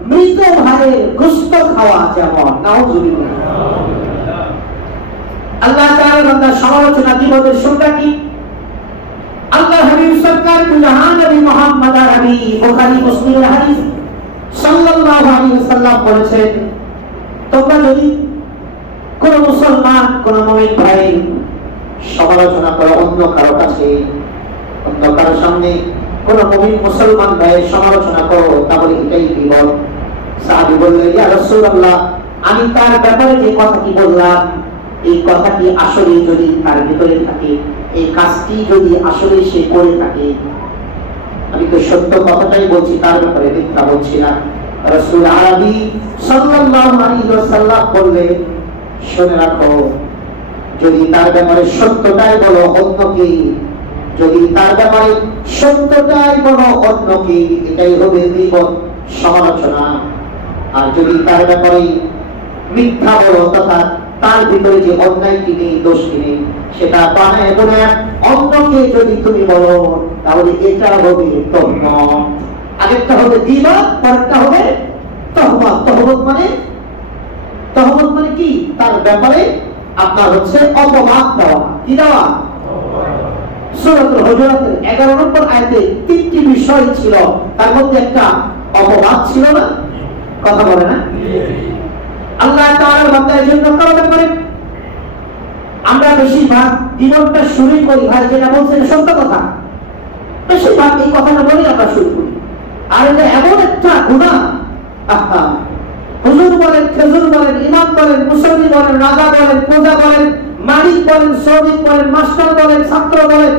মৃত ভাইয়ের গোশত খাওয়া যেমন। নাউযুবিল্লাহ। আল্লাহ তাআলা বান্দার সমালোচনা দিবসের সংজ্ঞা কি? আল্লাহ হাবিব সরকার জাহান নবী মুহাম্মদ আরবি বুখারী মুসলিমের হাদিস সাল্লাল্লাহু আলাইহি ওয়াসাল্লাম বলেছেন, তোমরা যদি কোন মুসলমান কোন মুমিন ভাইয়ের সমালোচনা করো অন্য কারো কাছে, অন্য কারো সামনে কোন মুমিন মুসলমান ভাইয়ের সমালোচনা করো, তাহলে এটাই বিপদ। সাহাবী বললেন, ইয়া রাসূলুল্লাহ, আমি তার ব্যাপারে যে কথাটি বললাম, এই কথাটি আসলে যদি তার ভিতরে থাকে, এই কাজটি যদি আসলে সে করে থাকে, আমি তো সত্য কথাটাই বলছি, তার ব্যাপারে মিথ্যা বলছি না। রাসূল আরবি সাল্লাল্লাহু আলাইহি ওয়াসাল্লাম বললেন, শুনে রাখো, যদি তার ব্যাপারে সত্যটাই বলো অন্যকে, যদি তার ব্যাপারে সত্যটাই বলো অন্যকে, এটাই হবে গীবত, সমালোচনা। আর যদি তার ব্যাপারে মিথ্যা বলো, তথা তার ভিতরে যে অন্যায়টি নেই, দোষটি নেই, সেটা বানায় বলে অন্যকে যদি তুমি বলো, তাহলে এটা হবে তহমত। আগেরটা হবে গীবত, পরেরটা হবে তহমত। তহমত মানে কি? তার ব্যাপারে আপনার হচ্ছে অপবাদ দেওয়া। কি দেওয়া? সূরাতুল হুজুরাতের 11 নম্বর আয়াতে 3টি বিষয় ছিল, তার মধ্যে একটা অপবাদ ছিল না? কথা বলে না? আল্লাহ তাআলার বান্দার জন্য কারণ করে আমরা বেশিরভাগ জীবনটা শুরু করি, ভাই যেটা বলছেন সত্য কথা, বেশিরভাগ এই কথাটা বলে আমরা শুরু করি। আর এটা এমন একটা গুনাহ, আহা, হুজুর বলেন, খেজুর বলেন, ইমাম বলেন, মুসল্লি বলেন, রাজা বলেন, প্রজা বলেন, মালিক বলেন, শ্রমিক বলেন, মাস্টার বলেন, ছাত্র বলেন,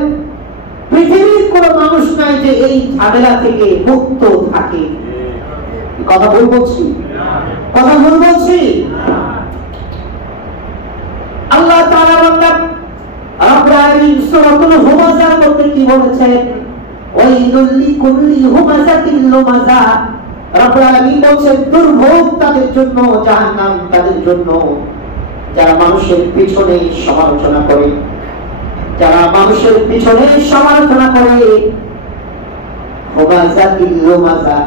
পৃথিবীর কোন মানুষ নাই যে এই ঝামেলা থেকে মুক্ত থাকে। কথা ভুল বলছি? কথা ভুল বলছি? আল্লাহ তাআলা বান্দা রব্বুল আলামিন সূরাতুল হুমাযার মধ্যে কি বলেছেন? ওয়াইলুল লিকুল্লি হুমাযাতিল লুমাযা। রব্বুল আলামিন বলেছেন, দুর্ভোগ তাদের জন্য, জাহান্নাম তাদের জন্য, যারা মানুষের পিছনে সমালোচনা করে, যারা মানুষের পিছনে সমালোচনা করে। হুমাযাতিল লুমাযা।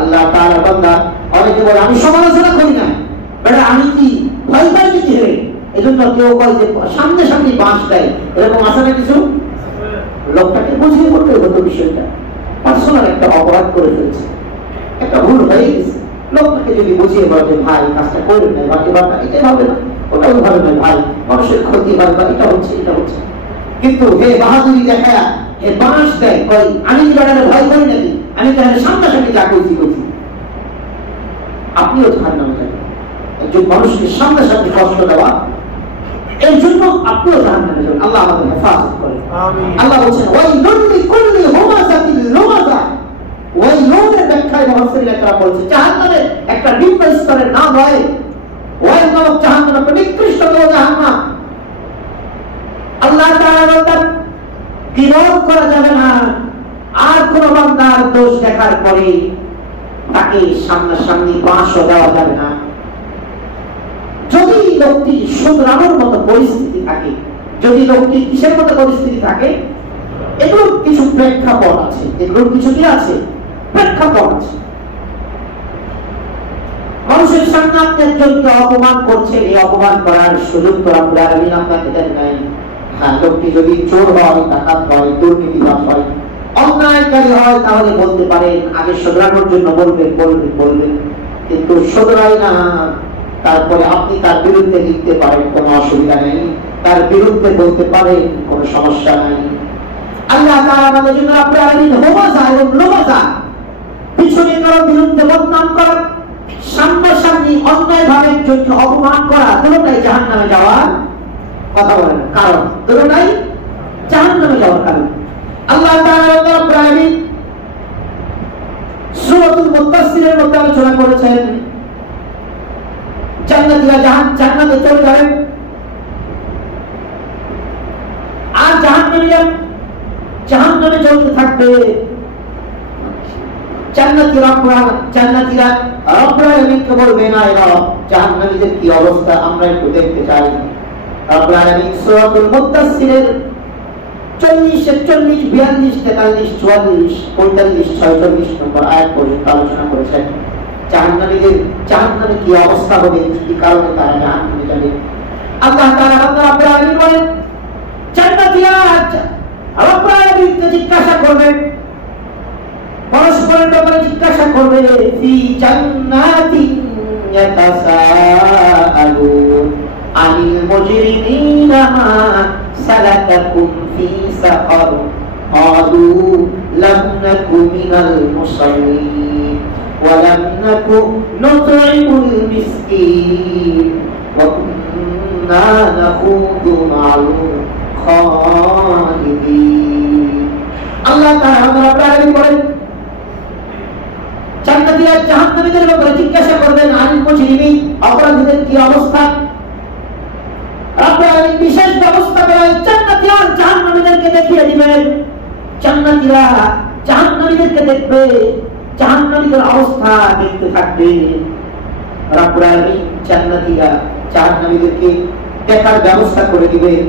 আল্লাহ তাআলা বান্দা অনেকে বলে, আমি সমালোচনা করি না, বেটা আমি কি ভয় পাই কি রে? এজন্য কেউ কয় যে সামনে সামনে বাঁশ দেয়, এরকম আছে না কিছু? লোকটাকে বুঝিয়ে বলতে হতো বিষয়টা, পার্সোনাল একটা অপরাধ করে ফেলছে, একটা ভুল হয়ে গেছে, লোকটাকে যদি বুঝিয়ে বলে যে ভাই কাজটা করবেন না, বা এবারটা এটা ভাবে না, ওটাও ভাবে না, ভাই মানুষের ক্ষতি হয়, বা এটা হচ্ছে এটা হচ্ছে, কিন্তু হে বাহাদুরি দেখা এ বাঁশ দেয়, কই আমি কি বেটারে ভয় করি নাকি, আমি তাহলে সামনাসামনি যা করছি। আপনিও জাহান্নামে যাবেন। একজন মানুষকে সামনাসামনি কষ্ট দেওয়া, এই জন্য আপনিও জাহান্নামে যাবেন। আল্লাহ আমাদের হেফাজত করে। আল্লাহ বলছেন ওয়াইলুল লিকুল্লি হুমাযাতিল লুমাযা। ওয়াইলুলের ব্যাখ্যায় মুফাসসিরিন একরা বলছে জাহান্নামে একটা নিম্ন স্তরের নাম হয় ওয়াইল নামক জাহান্নাম, একটা নিকৃষ্ট জাহান্নাম। আল্লাহ তাআলা বলেন বিরোধ করা যাবে না, আর কোন বান্দার দোষ দেখার পরে তাকে সামনাসামনি বাঁশও দেওয়া যাবে না। যদি লোকটি শুধরানোর মতো পরিস্থিতি থাকে, যদি লোকটি কিসের মতো পরিস্থিতি থাকে, এগুলোর কিছু প্রেক্ষাপট আছে, এগুলোর কিছু কি আছে, প্রেক্ষাপট আছে। মানুষের সামনে আপনি একজনকে অপমান করছেন, এই অপমান করার সুযোগ তো রব্বুল আলামিন আপনাকে দেন নাই। হ্যাঁ, লোকটি যদি চোর হয়, ডাকাত হয়, দুর্নীতিবাজ হয়, অন্যায়কারী হয়, তাহলে বলতে পারেন, আগে শুধরানোর জন্য বলবেন, কিন্তু শুধরাই না, তারপরে আপনি তার বিরুদ্ধে লিখতে পারেন, কোনো অসুবিধা নেই, তার বিরুদ্ধে বলতে পারেন, কোনো সমস্যা নাই। আল্লাহ তাআলা আমাদের জন্য রব্বুল আলামিন হুমাযা এবং লুমাযা, পিছনে কারো বিরুদ্ধে বদনাম করা, সামনাসামনি অন্যায়ভাবে একজনকে অপমান করা, দুটোটাই জাহান্নামে যাওয়ার কথা বলেন কারণ, দুটোটাই জাহান্নামে যাওয়ার কারণ। আল্লাহ তাআলা রব্বুল আলামিন সূরাতুল মুদাসসিরের মধ্যে আলোচনা করেছেন জান্নাতীরা জান্নাতে চলে যাবেন, আর জাহান্নামীরা জাহান্নামে চলতে থাকবে। জান্নাতীরা রব্বুল আলামিনকে বলবে, না এরা জাহান্নামীদের কি অবস্থা আমরা একটু দেখতে চাই। রব্বুল আলামিন সূরাতুল মুদাসসিরের 40, 41, 42, 43, 44, 45, 46 নম্বর আয়াত পর্যন্ত আলোচনা করেছেন জাহান্নামে কি অবস্থা হবে, কি কারণে তারা জাহান্নামে যাবে। আল্লাহ তাআলা রব্বুল আলামিন বলেন, জান্নাতীরা রব্বুল আলামিনকে জিজ্ঞাসা করবেন, পরস্পরের ব্যাপারে জিজ্ঞাসা করবে, ফি জান্নাতিন ইয়াতাসাআলুন আনিল মুজরিমিনা মা সালাকাকুম ফি সাকার ক্বালু লাম নাকু মিনাল মুসাল্লিন ওয়া লাম নাকু নুত'ইমুল মিসকিন ওয়া কুন্না নাখুদু মা'আল খালিদিন। আল্লাহ তাআলা রব্বুল আলামিন বলেন, জান্নাতীরা জাহান্নামীদের ব্যাপারে জিজ্ঞাসা করবেন, আনিল মুজরিমিন, অপরাধীদের কি অবস্থা। রব্বুল আলামিন বিশেষ ব্যবস্থা করে জান্নাতীরা জাহান্নামীদেরকে দেখিয়ে দিবেন। জান্নাতীরা জাহান্নামীদেরকে দেখবে, জাহান্নামীদের অবস্থা দেখতে থাকবে। রব্বুল আলামিন জান্নাতীরা জাহান্নামীদেরকে দেখার ব্যবস্থা করে দিবেন,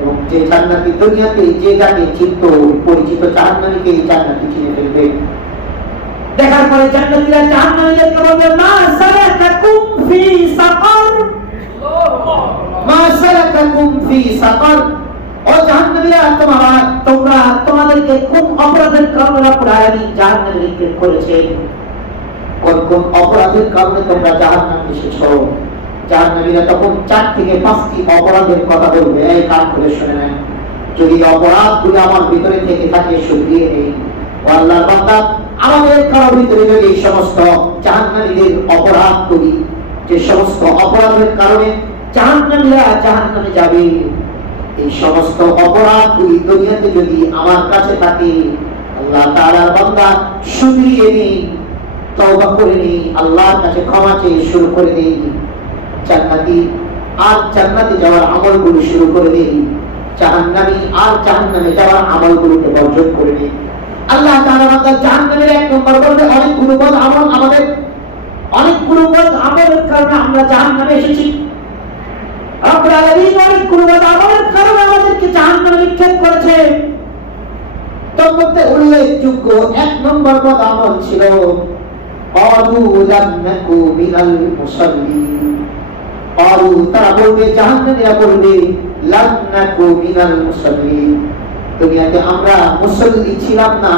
এবং যে জান্নাতী দুনিয়াতে যে যাকে চিত্ত পরিচিত জাহান্নামীকে জান্নাতী চিনে ফেলবে। দেখার পরে জান্নাতীরা জাহান্নামীদেরকে বলবে, মা সালাকাকুম ফি সাকার, মা সালাকাকুম ফি সাকার। ও জাহান্নামীরা, তোমরা তোমাদেরকে কোন অপরাধের কারণে রব্বুল আলামিন জাহান্নামে নিক্ষেপ করেছেন, কোন অপরাধের কারণে তোমরা জাহান্নামে এসেছো। জাহান্নামীরা তখন 4 থেকে 5টি অপরাধের কথা বলবে। এই কান খুলে শুনে নেন, যদি অপরাধগুলো আমার ভিতরে থেকে থাকে শুধরিয়ে নেই। আল্লাহর বান্দা, আমাদের কারোর ভিতরে যদি এই সমস্ত জাহান্নামীদের অপরাধগুলি, যে সমস্ত অপরাধের কারণে জাহান্নামীরা জাহান্নামে যাবে, এই সমস্ত অপরাধগুলি দুনিয়াতে যদি আমার কাছে থাকে, আল্লাহ তাআলার বান্দা শুধরিয়ে নেই, তওবা করে নেই, আল্লাহর কাছে ক্ষমা চেয়ে শুরু করে দেই, জান্নাতে যাওয়ার আমলগুলো শুরু করে দেই, জাহান্নামী আর জাহান্নামে যাওয়ার আমলগুলোকে বর্জন করে দেই। আল্লাহ তাআলা বান্দা জাহান্নামের 1 নম্বর বলতে অনেকগুলো বদ আমল, আমাদের অনেকগুলো বদ আমলের কারণে আমরা জাহান্নামে এসেছি। রব্বুল আলামিন অনেকগুলো বদ আমলের কারণে আমাদেরকে জাহান্নামে নিক্ষেপ করেছে। তার মধ্যে উল্লেখযোগ্য 1 নম্বর বদ আমল ছিল ক্বালু লাম নাকু মিনাল মুসাল্লিন। ক্বালু, তারা বলবে, জাহান্নামীরা বলবে, লাম নাকু মিনাল মুসাল্লিন, দুনিয়াতে আমরা মুসল্লি ছিলাম না,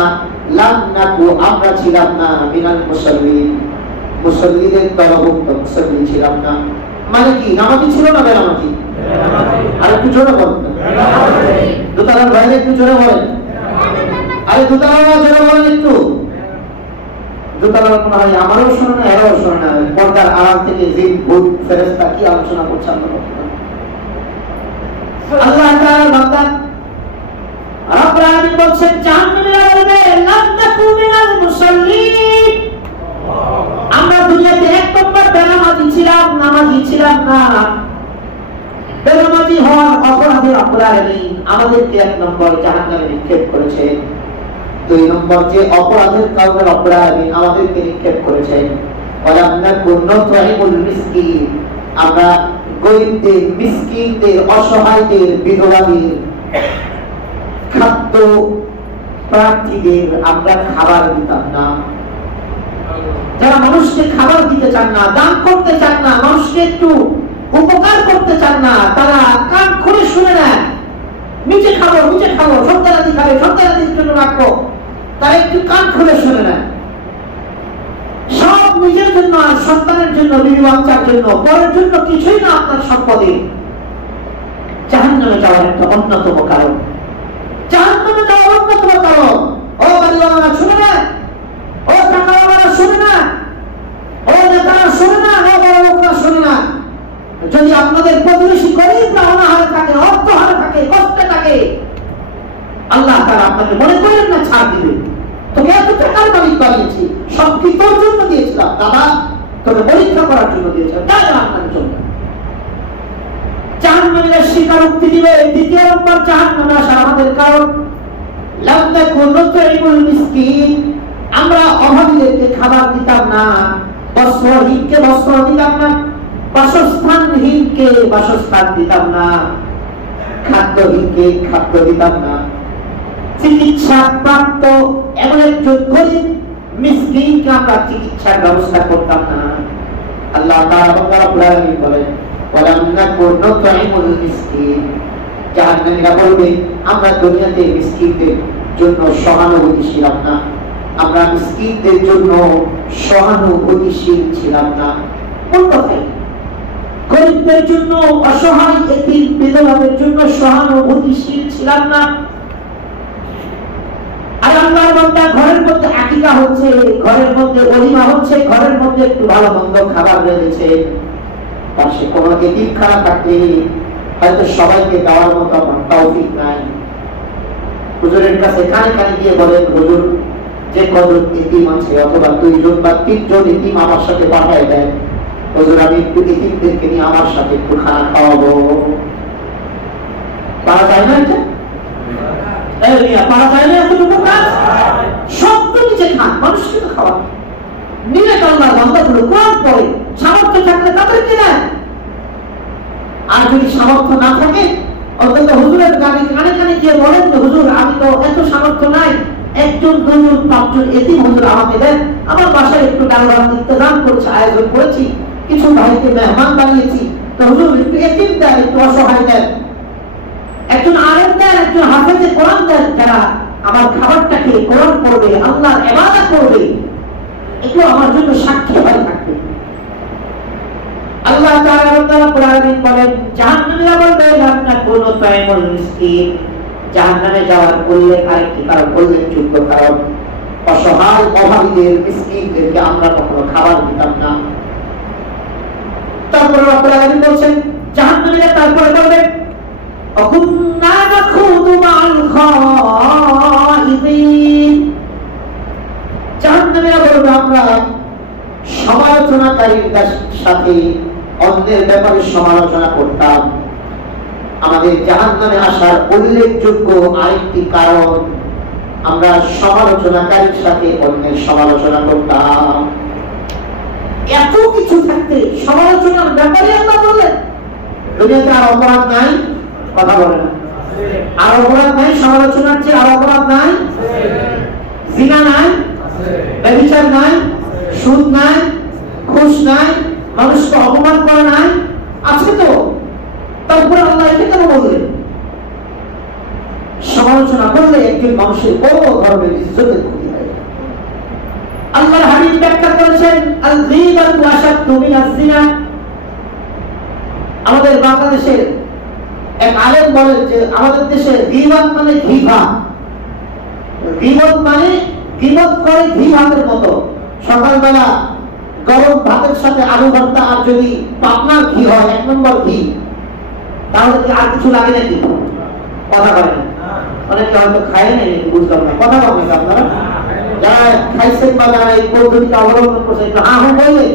লাম নাকু, আমরা ছিলাম না, মিনাল মুসাল্লিন, মুসল্লিদের দলভুক্ত মুসল্লি ছিলাম না। মানে কি, নামাজি ছিল না বেনামাজি? আর একটু জোরে বলেন, দোতলার বাইরে একটু জোরে বলেন। আরে দুতলা যারা বলেন একটু দুতলা মনে হয় আমারও শোনে না, এরাও শোনে না। পর্দার আড়াল থেকে জিন ভূত ফেরেশতা কি আলোচনা করছে আল্লাহ তাআলা বান্দা রব্বুল আলামিন বলছেন জাহান্নামীরা বলবে লাম নাকু মিনাল মুসাল্লিন, আমরা দুনিয়াতে এক নম্বর বেনামাজি ছিলাম, নামাজি ছিলাম না। বেনামাজি হওয়ার অপরাধে রব্বুল আলামিন আমাদেরকে এক নম্বর জাহান্নামে নিক্ষেপ করেছেন। দুই নম্বর যে অপরাধের কারণে রব্বুল আলামিন আমাদেরকে নিক্ষেপ করেছেন ওয়ালাম নাকু নুতঈমুল মিসকিন, আমরা গরিবদের, মিসকিনদের, অসহায়দের, বিধবাদের, খাদ্য প্রার্থীদের আমরা খাবার দিতাম না। যারা মানুষকে খাবার দিতে চান না, দান করতে চান না, মানুষকে একটু উপকার করতে চান না, তারা কান খুলে শুনে নেন, নিচে খাবো সন্তানাদি খাবে, সন্তানাদির জন্য রাখবো, তারা একটু কান খুলে শুনে নেন। সব নিজের জন্য আর সন্তানের জন্য, বিবি বাচ্চার জন্য, পরের জন্য কিছুই না আপনার সম্পদে। জাহান্নামে যাওয়ার একটা অন্যতম কারণ, জাহান্নামে যাওয়ার অন্যতম কারণ। ও বাড়িওয়ালারা শুনে না, ও টাকাওয়ালারা শুনে না, ও নেতারা শুনে না, ও বড় লোকরা শুনে না। যদি আপনাদের প্রতিবেশী গরিবরা অনাহারে থাকে, অর্থহারে থাকে, কষ্টে থাকে, আল্লাহ তাআলা আপনাকে মনে করেন না ছাড় দিবে। তোকে এত টাকার মালিক বানিয়েছি, সব কি তোর জন্য দিয়েছিলাম? দাদা, তোকে পরীক্ষা করার জন্য দিয়েছিলাম, তাই আপনার জন্য। জাহান্নামীরা স্বীকারোক্তি দিবে। দ্বিতীয় নম্বর জাহান্নামে আসার আমাদের কারণ লাম নাকু নুতঈমুল মিসকিন, আমরা অভাবীদেরকে খাবার দিতাম না, বস্ত্রহীনকে বস্ত্র দিতাম না, বাসস্থানহীনকে বাসস্থান দিতাম না, খাদ্যহীনকে খাদ্য দিতাম না। চিকিৎসা প্রাপ্ত এমন একজন গরিব মিসকিনকে আমরা চিকিৎসার ব্যবস্থা করতাম না। আল্লাহ তাআলা রব্বুল আলামিন বলেন ওয়ালাম নাকু নুতঈমুল মিসকিন, জাহান্নামীরা বলবে আমরা দুনিয়াতে মিসকিনদের জন্য সহানুভূতিশীল ছিলাম না, আমরা মিসকিনদের জন্য সহানুভূতিশীল ছিলাম না। কোন কথাই গরিবদের জন্য, অসহায় এতিম বিধবাদের জন্য সহানুভূতিশীল ছিলাম না। আর আল্লাহর বান্দা ঘরের মধ্যে আকিকা হচ্ছে, ঘরের মধ্যে ওলিমা হচ্ছে, ঘরের মধ্যে একটু ভালো মন্দ খাবার রয়েছে, পাশে কোনো এতিমখানা থাকলে হয়তো সবাইকে দেওয়ার মতো আমার তৌফিক নাই। হুজুরের কাছে কানে কানে গিয়ে বলেন হুজুর যে কজন এতিম আছে, অথবা 2 জন বা 3 জন এতিম আমার সাথে পাঠায় দেন, হুজুর আমি একটু এতিমদেরকে নিয়ে আমার সাথে একটু খানা খাওয়াবো। পারা যায় না এটা? পারা যায় না এতটুকু কাজ? সব তো নিজে খান, মানুষকে তো খাওয়া নিলে আল্লাহর বান্দাগুলো কোরআন পড়ে, সামর্থ্য থাকলে তাদেরকে দেন। আর যদি সামর্থ্য না থাকে অন্তত হুজুরের কানে কানে গিয়ে বলেন যে হুজুর আমি তো এত সামর্থ্য নাই, 1 জন 2 জন 5 জন এতিম হুজুর আমাকে দেন, আমার বাসায় একটু ডাল ভাত ইন্তজাম করছে, আয়োজন করেছি, কিছু ভাইকে মেহমান বানিয়েছি, তো হুজুর একটু এতিম দেন, একটু অসহায় দেন, একজন আলেম দেন, একজন হাফেজে কোরআন দেন, যারা আমার খাবারটাকে কোরআন পড়বে, আল্লাহর ইবাদত করবে, এগুলো আমার জন্য সাক্ষী হয়ে থাকবে। আল্লাহ তাআলা কোরআনে বলেন জাহান্নামীরা বলবে লাম নাকু নুতঈমুল মিসকিন, জাহান্নামে যাওয়ার উল্লেখ আরেকটি কারণ, উল্লেখযোগ্য কারণ, অসহায় অভাবীদের, মিসকিনদেরকে আমরা কখনো খাবার দিতাম না। তারপরে রব্বুল আলামিন বলছেন জাহান্নামীরা তারপরে বলবে অকুন্না নাখুদু মা'আল খাইদিন, জাহান্নামীরা বলবে আমরা সমালোচনাকারীদের সাথে অন্যের ব্যাপারে সমালোচনা করতাম। আমাদের জাহান্নামে আসার উল্লেখযোগ্য আরেকটি কারণ, আমরা সমালোচনাকারীর সাথে অন্যের সমালোচনা করতাম। এত কিছু থাকতে সমালোচনার ব্যাপারে আল্লাহ বললেন দুনিয়াতে আর অপরাধ নাই? কথা বলে না, আর অপরাধ নাই? সমালোচনার চেয়ে আর অপরাধ নাই? জিনা নাই, ব্যভিচার নাই, সুদ নাই, ঘুষ নাই, মানুষকে অপমান করা নাই? আছে তো। তারপরে আল্লাহ এটা কেন বললেন? সমালোচনা করলে একজন মানুষের বড় ধরনের ইজ্জতের ক্ষতি হয়। আল্লাহর হাবিব ব্যাখ্যা করেছেন আল গীবাতু আশাদ্দু মিনাজ জিনা। আমাদের বাংলাদেশের এক আলেম বলেন যে আমাদের দেশে গীবাত মানে ঘিঘা। গীবত মানে গীবত করে ঘি ভাতের মতো। সকালবেলা গরম ভাতের সাথে আলু ভর্তা আর যদি পাবনার ঘি হয়, 1 নম্বর ঘি, তাহলে কি আর কিছু লাগে নাকি? কথা বলেন। অনেকে হয়তো খায় নাই, বুঝলাম না, কথা বলেন আপনারা যারা খাইছেন বা যারা এই পদ্ধতিটা অবলম্বন করছেন, একটু হা হু বললে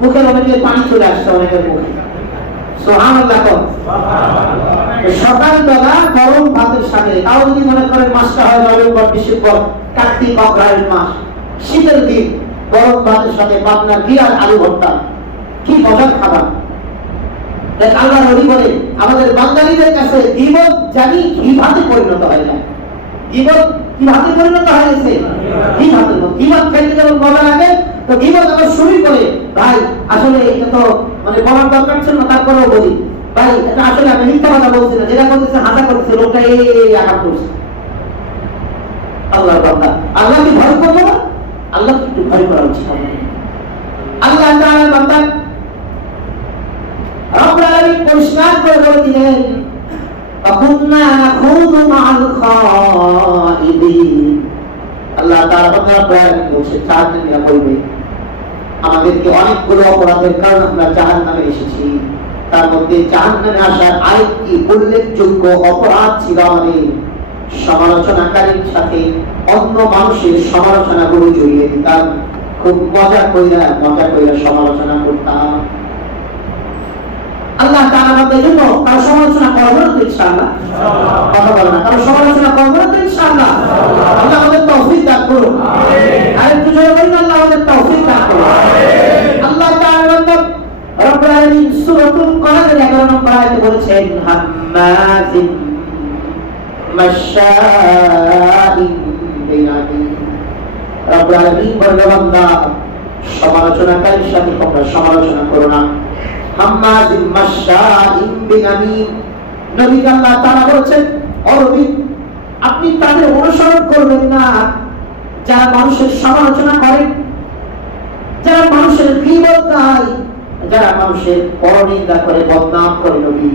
মুখের অনেকে পানি চলে আসছে অনেকের মুখে। সুবহানাল্লাহ। সকালবেলা গরম ভাতের সাথে, তাও যদি মনে করেন মাসটা হয় নভেম্বর, ডিসেম্বর, কার্তিক, অগ্রহায়ণ মাস, শীতের দিন, গরম ভাতের সাথে পাবনার ঘি আর আলু ভর্তা, কি মজার খাবার। আল্লাহ নবী বলে আমাদের বাঙালিদের কাছে গীবত জানি ঘি ভাতে পরিণত হয়ে যায়। গীবত কি ভাতে পরিণত হয়ে গেছে? ঘি ভাতের মতো। গীবত খাইতে যেমন মজা লাগে, তো গীবত আবার শুরু করে, ভাই আসলে এটা তো মানে বলার দরকার ছিল না, তারপরেও বলি ভাই এটা আসলে আমি মিথ্যা কথা বলছি না, যেটা করতেছে হাসা করতেছে, লোকটা এই আঘাত করছে। আল্লাহর বান্দা, আল্লাহকে ভয় করবো না? আল্লাহকে একটু ভয় করা উচিত। আল্লাহ তাআলার বান্দা রব্বুল আলামিন পরিষ্কার করে বলে দিলেন, আকুন্না নাখুদু মাআল খাইদিন। আল্লাহ তাআলা বলছে জাহান্নামীরা বলবে আমাদেরকে অনেকগুলো অপরাধের কারণে আমরা জাহান্নামে এসেছি, তার মধ্যে জাহান্নামে আসার আরেকটি উল্লেখযোগ্য অপরাধ ছিল আমাদের সমালোচনাকারীর সাথে অন্য মানুষের সমালোচনাগুলো জড়িয়ে দিতাম, খুব মজা কইরা সমালোচনা করতাম। আল্লাহ তাআলা আমাদের জন্য কারো সমালোচনা করবে না তো ইনশাআল্লাহ? কথা বলে না, কারো সমালোচনা করবে না তো ইনশাআল্লাহ? আল্লাহ আমাদের তৌফিক দান করুন। আমিন। আর একটু জোরে বলুন, আল্লাহ আমাদের তৌফিক দান করুন। আমিন। আল্লাহ তাআলা রব্বুল আলামিন সূরাতুল কলমের 11 নম্বর আয়াতে বলেছেন, হাম্মাজিন মাশশাইন বিনামিন। রব্বুল আলামিন বলেন বান্দা সমালোচনাকারীর সাথে তোমরা সমালোচনা করো না। হাম্মাজিন মাশশাইন বিনামিন। নবী আল্লাহ তাআলা বলেছেন, ও নবী আপনি তাদের অনুসরণ করবেন না যারা মানুষের সমালোচনা করে, যারা মানুষের গীবত গায়, যারা মানুষের পরনিন্দা করে, বদনাম করে। নবী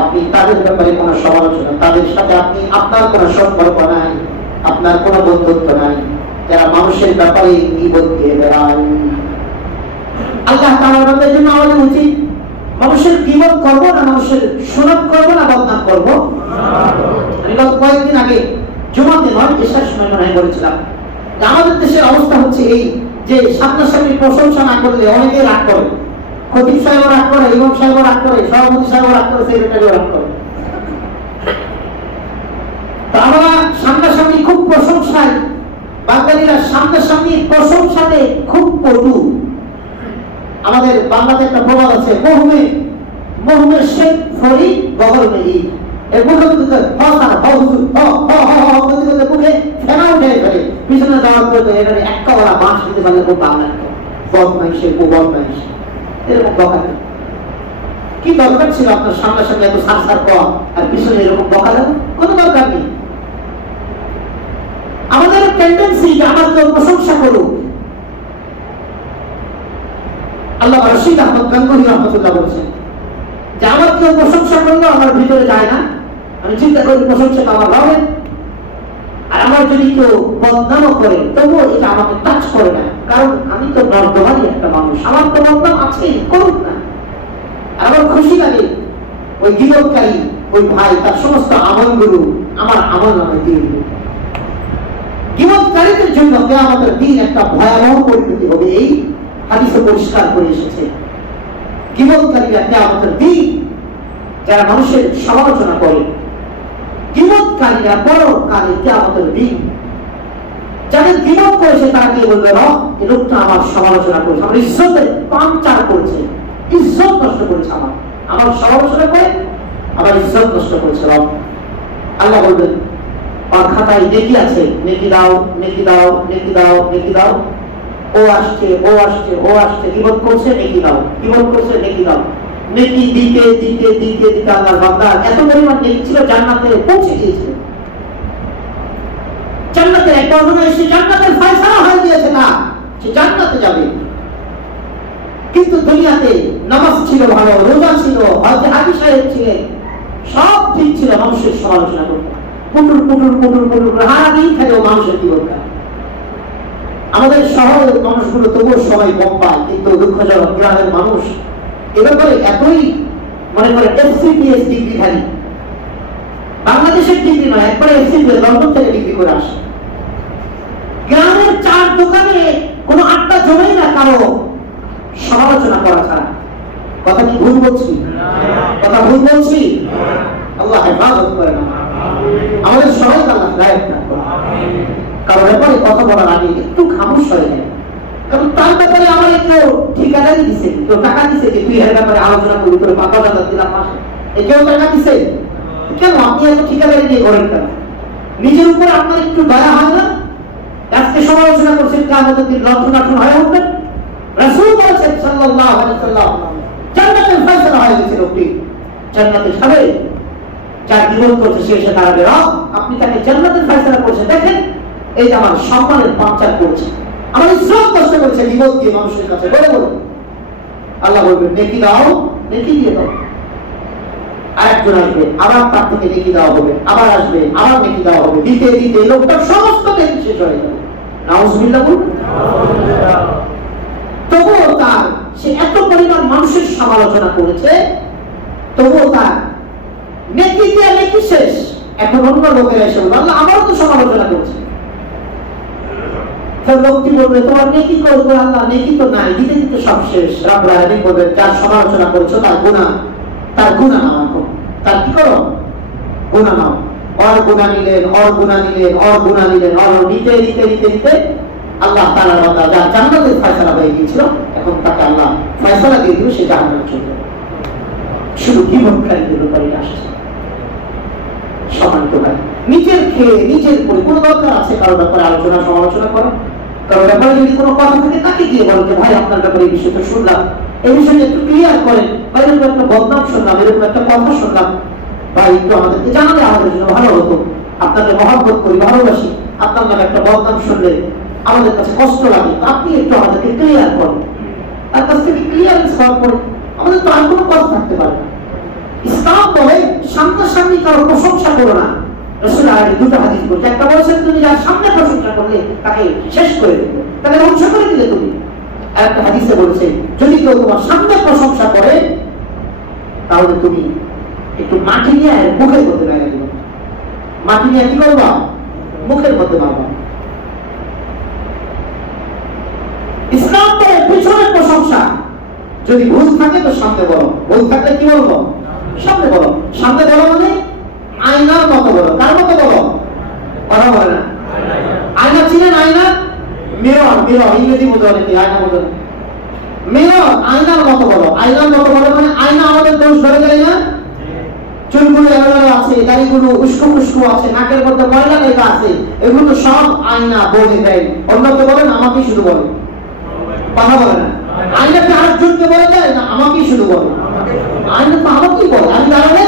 আপনি তাদের ব্যাপারে কোনো সমালোচনা, তাদের সাথে আপনি আপনার কোনো সম্পর্ক নাই, আপনার কোনো বন্ধুত্ব নাই, যারা মানুষের ব্যাপারে গীবত দিয়ে বেড়ায়। আল্লাহ তাআলার বান্দাদের জন্য আমাদের উচিত মানুষের গীবত করব না, মানুষের সুনাম করব না, বদনাম করব? আমি গত কয়েকদিন আগে জুমাতে নয়, এশার সময় মনে হয় বলেছিলাম যে আমাদের দেশের অবস্থা হচ্ছে এই যে সামনাসামনি প্রশংসা না করলে অনেকে রাগ করে। খতিব সাহেব রাগ করে, ইমাম সাহেব রাগ করে, সভাপতি সাহেব রাগ করে, সেক্রেটারি রাগ করে। আমরা সামনাসামনি খুব প্রশংসায়, বাঙালিরা সামনাসামনি প্রশংসাতে খুব পটু। আমাদের বাংলাতে একটা প্রবাদ আছে, মহুমে শেখ ফরি বগল মে ই। এর মুখে মুখে হসার হহুজুর হ হ হ হ করতে মুখে ফেনা উঠে ফেলে, পিছনে যাওয়ার পরে এখানে একটা ওরা বাঁশ দিতে পারলে খুব বাংলা বদমাইশের বদমাইশ এরকম বকা। কি দরকার ছিল আপনার সামনাসামনি এত সার সার করা আর পিছনে এরকম বকা দেওয়া? কোনো দরকার নেই। আমাদের টেন্ডেন্সি যে আমার কেউ প্রশংসা করুক। আল্লাহ রশিদ আহমদ গাঙ্গুহি রহমতুল্লাহ বলছেন যে আমার কেউ প্রশংসা করলো আমার ভিতরে যায় না, আমি চিন্তা করি প্রশংসা আমার হবে, আর আমার যদি কেউ বদনামও করে তবুও এটা আমাকে টাচ করে না, কারণ আমি তো নর্দমারই একটা মানুষ, আমার তো বদনাম আছেই, করুক না। আর আমার খুশি লাগে ওই গীবতকারী ওই ভাই তার সমস্ত আমলগুলো আমার আমল নামে দিয়ে দিল। গীবতকারীদের জন্য কিয়ামতের দিন একটা ভয়াবহ পরিণতি হবে, এই হাদিসে পরিষ্কার করে এসেছে। গীবতকারীরা কিয়ামতের দিন যারা মানুষের সমালোচনা করে, গীবতকারীরা বড় কালে কিয়ামতের দিন যাদের গীবত করেছে তারা কি বলবে, এই লোকটা আমার সমালোচনা করেছে, আমার ইজ্জতের পাংচার করেছে, ইজ্জত নষ্ট করেছে, আমার সমালোচনা করে আমার ইজ্জত নষ্ট করেছে। রব আল্লাহ বলবেন আর খাতায় নেকি আছে, নেকি দাও, নেকি দাও, নেকি দাও, নেকি দাও। ও আসছে, ও আসছে, ও আসছে, গীবত করছে, নেকি দাও, গীবত করছে, নেকি দাও। নেকি দিতে দিতে দিতে দিতে আল্লাহর বান্দা এত পরিমাণ নেকি ছিল জান্নাতে পৌঁছে গিয়েছিল। জান্নাতের একটা অধীনে এসে জান্নাতের ফয়সালা হয়ে গিয়েছে, না সে জান্নাতে যাবে। কিন্তু দুনিয়াতে নামাজ ছিল ভালো, রোজা ছিল, হজে হাজি সাহেব ছিলেন, সব ঠিক ছিল, মানুষের সমালোচনা করতেন। পুটুর পুটুর পুটুর পুটুর হারাদিন খেলেও মানুষের কি দরকার। আমাদের শহরের মানুষগুলো তবুও সবাই কম পায়, কিন্তু দুঃখজনক গ্রামের মানুষ এ ব্যাপারে এতই মনে করে FCPS ডিগ্রিধারী, বাংলাদেশের ডিগ্রি নয়, একবারে FCPS লন্ডন থেকে ডিগ্রি করে আসে। গ্রামের চার দোকানে কোনো আড্ডা জমেই না কারো সমালোচনা করা ছাড়া। কথা কি ভুল বলছি? কথা ভুল বলছি? আল্লাহ হেফাজত করে না আমাদের সবাই, আল্লাহ গায়েব না করে। কারণ ব্যাপারে কথা বলার আগে একটু খামোশ হয়ে যায়, কারণ তার ব্যাপারে আমার কেউ ঠিকাদারি দিছে, কেউ টাকা দিছে যে তুই এর ব্যাপারে আলোচনা করবি, তোর ৫,০০০ দিলাম মাসে, কেউ টাকা দিছে কেন? আপনি এত ঠিকাদারি নিয়ে করেন কেন? নিজের উপর আপনার একটু দয়া হয় না? আজকে সমালোচনা করছেন, কিয়ামতের দিন লজ্জানাঠন হয়ে উঠবেন। রাসূল বলেছেন সাল্লাল্লাহু আলাইহি ওয়াসাল্লাম, জান্নাতের ফয়সালা হয়ে গেছে, লোকটি জান্নাতে যাবে, যার জীবন করছে সে এসে দাঁড়াবে, আপনি তাকে জান্নাতের ফয়সালা করছেন, দেখেন এই যে আমার সম্মানের পাঞ্চার করছে, আমার ইজ্জত নষ্ট করেছে বিপদ দিয়ে মানুষের কাছে বলে বলে। আল্লাহ বলবেন নেকি দাও, নেকি দিয়ে দাও। আরেকজন আসবে, আবার তার থেকে নেকি দেওয়া হবে, আবার আসবে, আবার নেকি দেওয়া হবে, দিতে দিতে লোকটার সমস্ত নেকি শেষ হয়ে যাবে। নাউজুবিল্লাহ বলুন। তবুও তার, সে এত পরিমাণ মানুষের সমালোচনা করেছে, তবুও তার নেকি দিয়ে নেকি শেষ। এখন অন্য লোকেরা এসে বলবে আল্লাহ আমারও তো সমালোচনা করছে। লোকটি বলবে তোমার নেকি করবে, আল্লাহ নেকি তো নাই, দিতে দিতে সব শেষ। রব্বুল আলামিন বলবেন যার সমালোচনা করেছো তার গুনাহ নাও, এখন তার কি করো? গুনাহ নাও। और गुनाह নিলেন, और गुनाह নিলেন, और गुनाह নিলেন, और নিতে নিতে নিতে নিতে আল্লাহ তাআলার বান্দা যার জান্নাতের ফয়সালা হয়ে গিয়েছিল, এখন তাকে আল্লাহ ফয়সালা দিয়ে দিল সে জান্নাতে চলে যাবে। শুধু জীবনকারীদের ব্যাপারে আসছে। সম্মানিত ভাই, নিজের খেয়ে নিজের পরে কোনো দরকার আছে কারো ব্যাপারে আলোচনা সমালোচনা করা? কারো ব্যাপারে যদি কোনো কথা থাকে তাকে গিয়ে বলেন যে ভাই আপনার ব্যাপারে এই বিষয়টা শুনলাম, এই বিষয়টা একটু ক্লিয়ার করেন, বা এরকম একটা বদনাম শুনলাম, এরকম একটা কথা শুনলাম, ভাই একটু আমাদেরকে জানালে আমাদের জন্য ভালো হতো। আপনাকে মহব্বত করি, ভালোবাসি, আপনার নামে একটা বদনাম শুনলে আমাদের কাছে কষ্ট লাগে, আপনি একটু আমাদেরকে ক্লিয়ার করেন। তার কাছ থেকে ক্লিয়ারেন্স হওয়ার পরে আমাদের তো আর কোনো কথা থাকতে পারে না। ইসলাম বলে সামনাসামনি কারো প্রশংসা করো না। রাসূল আলাইহিস দুটো হাদিস বলছে, একটা বলেছেন তুমি যার সামনে প্রশংসা করলে তাকে শেষ করে দিলে, তাকে ধ্বংস করে দিলে তুমি। আর একটা হাদিসে বলেছে যদি কেউ তোমার সামনে প্রশংসা করে তাহলে তুমি একটু মাটি নিয়ে মুখের মধ্যে মেরে দিবে। মাটি নিয়ে কি করবা? মুখের মধ্যে মারবা। ইসলাম বলে পিছনের প্রশংসা যদি ভুল থাকে তো সামনে বলো, ভুল থাকলে কি বলবো? সামনে বলো। সামনে বলো মানে আয়নার মতো বলো। কার মতো বলো? কথা বলে না। আয়না চিনেন? আয়না মিরর, মিরর ইংরেজি মতো অনেকে আয়না মতো। মিরর আয়নার মতো বলো। আয়নার মতো বলো মানে আয়না আমাদের দোষ ধরে যায় না? চুলগুলো এলোমেলো আছে, দাড়িগুলো উস্কো উস্কো আছে, নাকের মধ্যে ময়লা লেগে আছে, এগুলো তো সব আয়না বলে দেয়। অন্যকে বলেন আমাকে শুধু বলে, কথা বলে না। আয়নাকে আরেকজনকে বলে দেয় না, আমাকেই শুধু বলে। আয়না তো আমাকেই বলে। আমি দাঁড়ালে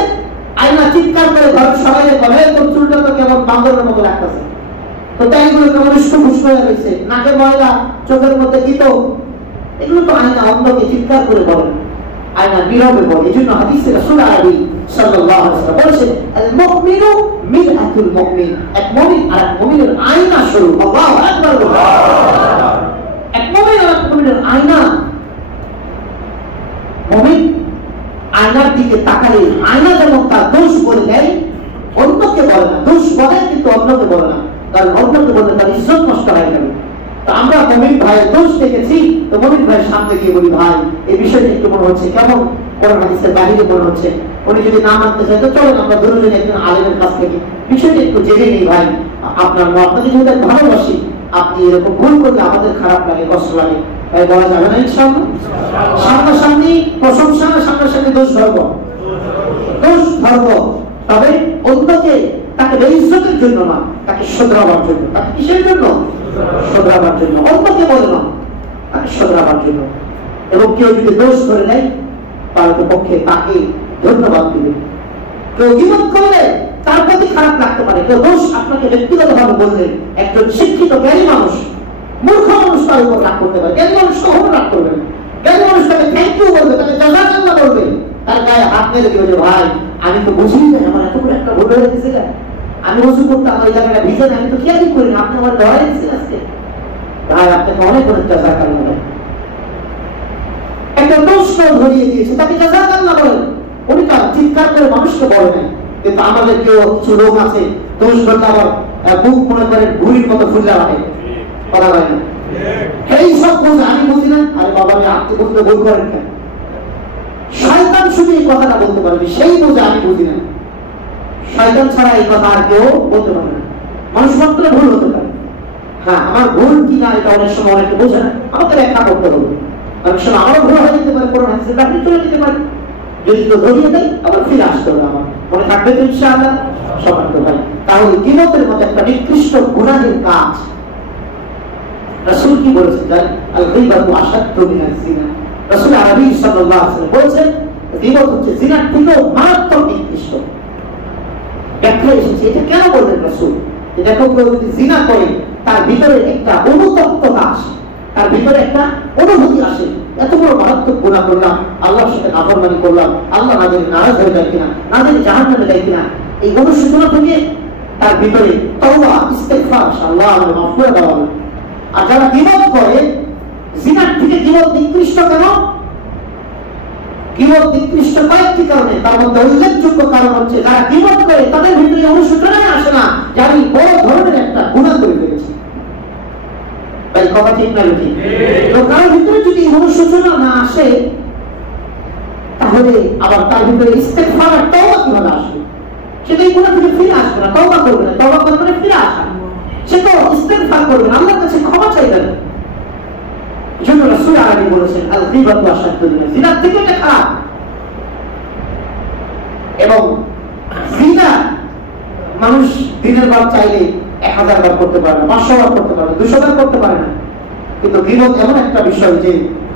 আয়না চিৎকার করে ঘরের সবাই বলে তোর চুলটা তো কেমন বান্দরের মতো লাগতেছে, তো দাড়িগুলো কেমন উস্কো উস্কো হয়ে গেছে, নাকে ময়লা, চোখের মধ্যে কি তো, এগুলো তো আয়না অন্যকে চিৎকার করে বলে, আয়না নীরবে বলে। এই জন্য হাদিসে রাসূল আলাইহি সাল্লাল্লাহু আলাইহি ওয়াসাল্লাম বলেছেন আল মুমিনু মিরআতুল মুমিন, এক মুমিন আর এক মুমিনের আয়না স্বরূপ। আল্লাহু আকবার। এক মুমিন আর এক মুমিনের আয়না। মুমিন আয়নার দিকে তাকালে আয়না যেমন তার দোষ বলে দেয়, অন্যকে বলে না। দোষ বলে কিন্তু অন্যকে বলে না, কারণ অন্যকে বললে তার ইজ্জত নষ্ট হয়ে যাবে। তো আমরা মুমিন ভাইয়ের দোষ দেখেছি, তো মুমিন ভাইয়ের সামনে গিয়ে বলি ভাই এই বিষয়টা একটু মনে হচ্ছে কেমন, কোরআন হাদিসের বাইরে মনে হচ্ছে, উনি যদি না মানতে চায় তো চলেন আমরা দুজনে একজন আলেমের কাছ থেকে বিষয়টা একটু জেনে নিই ভাই, আপনাকে যেহেতু ভালোবাসি, আপনি এরকম ভুল করলে আমাদের খারাপ লাগে, কষ্ট লাগে, তাই বলা যাবে না ইনশাআল্লাহ। সামনাসামনি প্রশংসা না সামনাসামনি দোষ ধরব? দোষ ধরব, তবে অন্যকে তাকে বেইজ্জতের জন্য না, তাকে শুধরাবার জন্য। তাকে কিসের জন্য? শুধরাবার জন্য। অন্যকে বলে না, তাকে শুধরাবার জন্য। এবং কেউ যদি দোষ ধরে নেয় তাহলে পক্ষে তাকে ধন্যবাদ দিবে। কেউ গীবত করলে তার প্রতি খারাপ লাগতে পারে, কেউ দোষ আপনাকে ব্যক্তিগতভাবে বললে একজন শিক্ষিত জ্ঞানী মানুষ, মূর্খ মানুষ তার উপর রাগ করতে পারে। জ্ঞানী মানুষ কখনো রাগ করবে না। জ্ঞানী মানুষ তাকে থ্যাংক ইউ বলবে, তাকে জাযাকাল্লাহ বলবে, তার গায়ে হাত মেরে দিবে যে ভাই আমি তো বুঝিনি না, আমার এত বড় একটা ভুল হয়ে গেছে, আমি ওযু করতে আমার এই জায়গাটা ভিজে না, আমি তো খেয়ালই করি না, আপনি আমার ধরাই দিচ্ছেন আজকে। ভাই আপনাকে অনেক অনেক জাযাকাল্লাহ বলেন। একটা প্রশ্ন ধরিয়ে দিয়েছে, তাকে জাযাকাল্লাহ বলেন। উনি তার চিৎকার করে মানুষকে বলে নাই। কিন্তু আমাদের কেউ কিছু লোক আছে দোষ ধরলে আবার বুক মনে করেন ঘুড়ির মতো ফুলে রাখে, কথা বলে না। এই সব বুঝে আমি বুঝি না, আরে বাবা আমি আপনি বুঝলে ভুল করেন কেন? শয়তান শুধু এই কথাটা বলতে পারবে, সেই বুঝে আমি বুঝি না। শয়তান ছাড়া এই কথা আর কেউ বলতে পারে না। মানুষ মাত্র ভুল হতে পারে, হ্যাঁ আমার ভুল কিনা এটা অনেক সময় অনেকে বোঝে না, আমাকে ব্যাখ্যা করতে হবে। অনেক সময় আমারও ভুল হয়ে যেতে পারে, কোরআন হাদিসের ব্যাখ্যা চলে যেতে পারে। যদি তো ধরিয়ে দেয় আবার ফিরে আসতে হবে, আমার মনে থাকবে তো ইনশাআল্লাহ সবার তো ভাই। তাহলে গীবতের মতো একটা নিকৃষ্ট গুনাহের কাজ রাসূল কি বলেছেন জানেন? আল গীবাতু আশাদ্দু মিনাজ জিনা। রাসূল আরবী সাল্লাল্লাহু আলাইহি ওয়াসাল্লাম বলেছেন গীবত হচ্ছে জিনার থেকেও মারাত্মক নিকৃষ্ট। ব্যাখ্যা এসেছে এটা কেন বললেন রাসূল? এটা কেউ যদি জিনা করে তার ভিতরে একটা অনুতপ্ততা আসে, তার ভিতরে একটা অনুভূতি আসে, এত বড় মারাত্মক গুনাহ করলাম, আল্লাহর সাথে নাফরমানি করলাম, আল্লাহ না জানি নারাজ হয়ে যায় কিনা, না জানি জাহান্নামে যায় কিনা, এই অনুশোচনা থেকে তার ভিতরে তওবা ইস্তেগফার, আল্লাহ আমাকে মাফ করে দাও। আর যারা গীবত করে, জিনার থেকে গীবত নিকৃষ্ট কেন? গীবত নিকৃষ্ট কয়েকটি কারণে, তার মধ্যে উল্লেখযোগ্য কারণ হচ্ছে যারা গীবত করে তাদের ভিতরে অনুশোচনাই আসে না যে আমি বড় ধরনের একটা গুনাহ করে ফেলেছি। তাই কথা ঠিক না ঠিক? তো কারোর ভিতরে যদি অনুশোচনা না আসে তাহলে আবার তার ভিতরে ইস্তেগফার আর তওবা কিভাবে আসবে? সেটা এই গুনাহ থেকে ফিরে আসবে না, তওবা করবে না, তওবা করবে না ফিরে আসা, সে তো ইস্তেগফার করবে না, আল্লাহর কাছে ক্ষমা চাইবে না। এজন্য রাসূল আরবী বলেছেন আল গীবাতু আশাদ্দু মিনাজ জিনা, থেকে এটা খারাপ। এবং জিনা মানুষ দিনের বার চাইলে 1000 বার করতে পারে না, 500 বার করতে পারে না, 200 বার করতে পারে না। কিন্তু গীবত এমন একটা বিষয় যে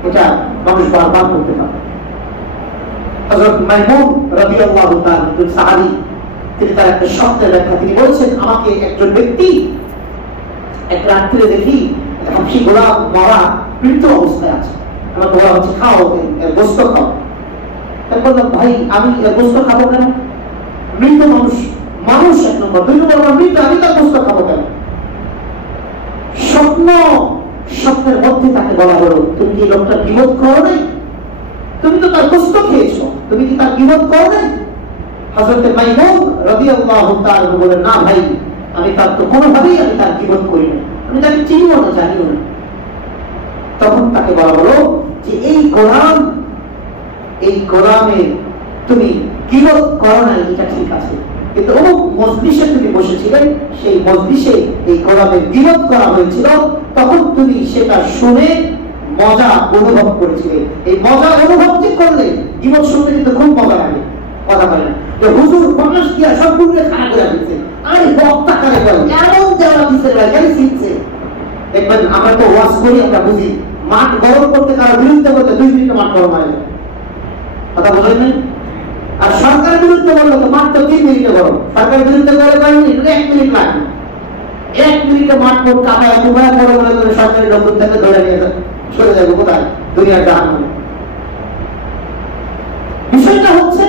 এটা মানুষ বারবার করতে পারে। হযরত মাইমুন রাদিয়াল্লাহু তাআলা একজন সাহাবী, তিনি তার একটা শব্দের ব্যাখ্যা তিনি বলেছেন, আমাকে একজন ব্যক্তি এক রাত্রে দেখি হাবশী গোলাম মরা মৃত অবস্থায় আছে, আমার বলা হচ্ছে খাও এর গোশত খাও। তাই বললাম ভাই আমি এর গোশত খাবো কেন? মৃত মানুষ, মানুষ এক নম্বর, 2 নম্বর আমার মৃত, আমি তার গোশত খাবো কেন? স্বপ্নের মধ্যে তাকে বলা হলো তুমি কি লোকটা গীবত করো নাই? তুমি তো তার গোশত খেয়েছো, তুমি কি তার গীবত করো নাই? হযরত মাইমুন রাদিয়াল্লাহু তাআলা বলেন না ভাই আমি তার তো কোনোভাবেই আমি তার গীবত করি না, আমি তাকে চিনিও না, জানিও না। তখন তাকে বলা হলো যে এই গোলামে তুমি গীবত করো নাই, এটা ঠিক আছে, কিন্তু অমুক মজলিসে তুমি বসেছিলে, সেই মজলিসে এই গোলামের গীবত করা হয়েছিল, তখন তুমি সেটা শুনে মজা অনুভব করেছিলে। এই মজা অনুভব যে করলে গীবত শুনতে কিন্তু খুব মজা লাগে, কথা বলে না যে হুজুর প্রকাশ দিয়া সবগুলো খানা করে দিচ্ছে, আরে বক্তা কারে বলে এমন দেওয়া দিচ্ছে ভাই খালি শিখছে। দেখবেন আমরা তো ওয়াজ করি, আমরা বুঝি মাঠ গরম করতে কারো বিরুদ্ধে করতে 2 মিনিটে মাঠ গরম হয়ে যায়, কথা বোঝেন না? আর সরকারের বিরুদ্ধে বললো তো মাত্র 3 মিনিটে গরম, সরকারের বিরুদ্ধে বলে 5 মিনিট, 1 মিনিট লাগে। 1 মিনিটে মাঠ গরম কাটায় তোমার বড় বড় করে সরকারি লোকজন থেকে ধরে নিয়ে চলে যাবে কোথায়? দুনিয়ার জাহান্নামে। বিষয়টা হচ্ছে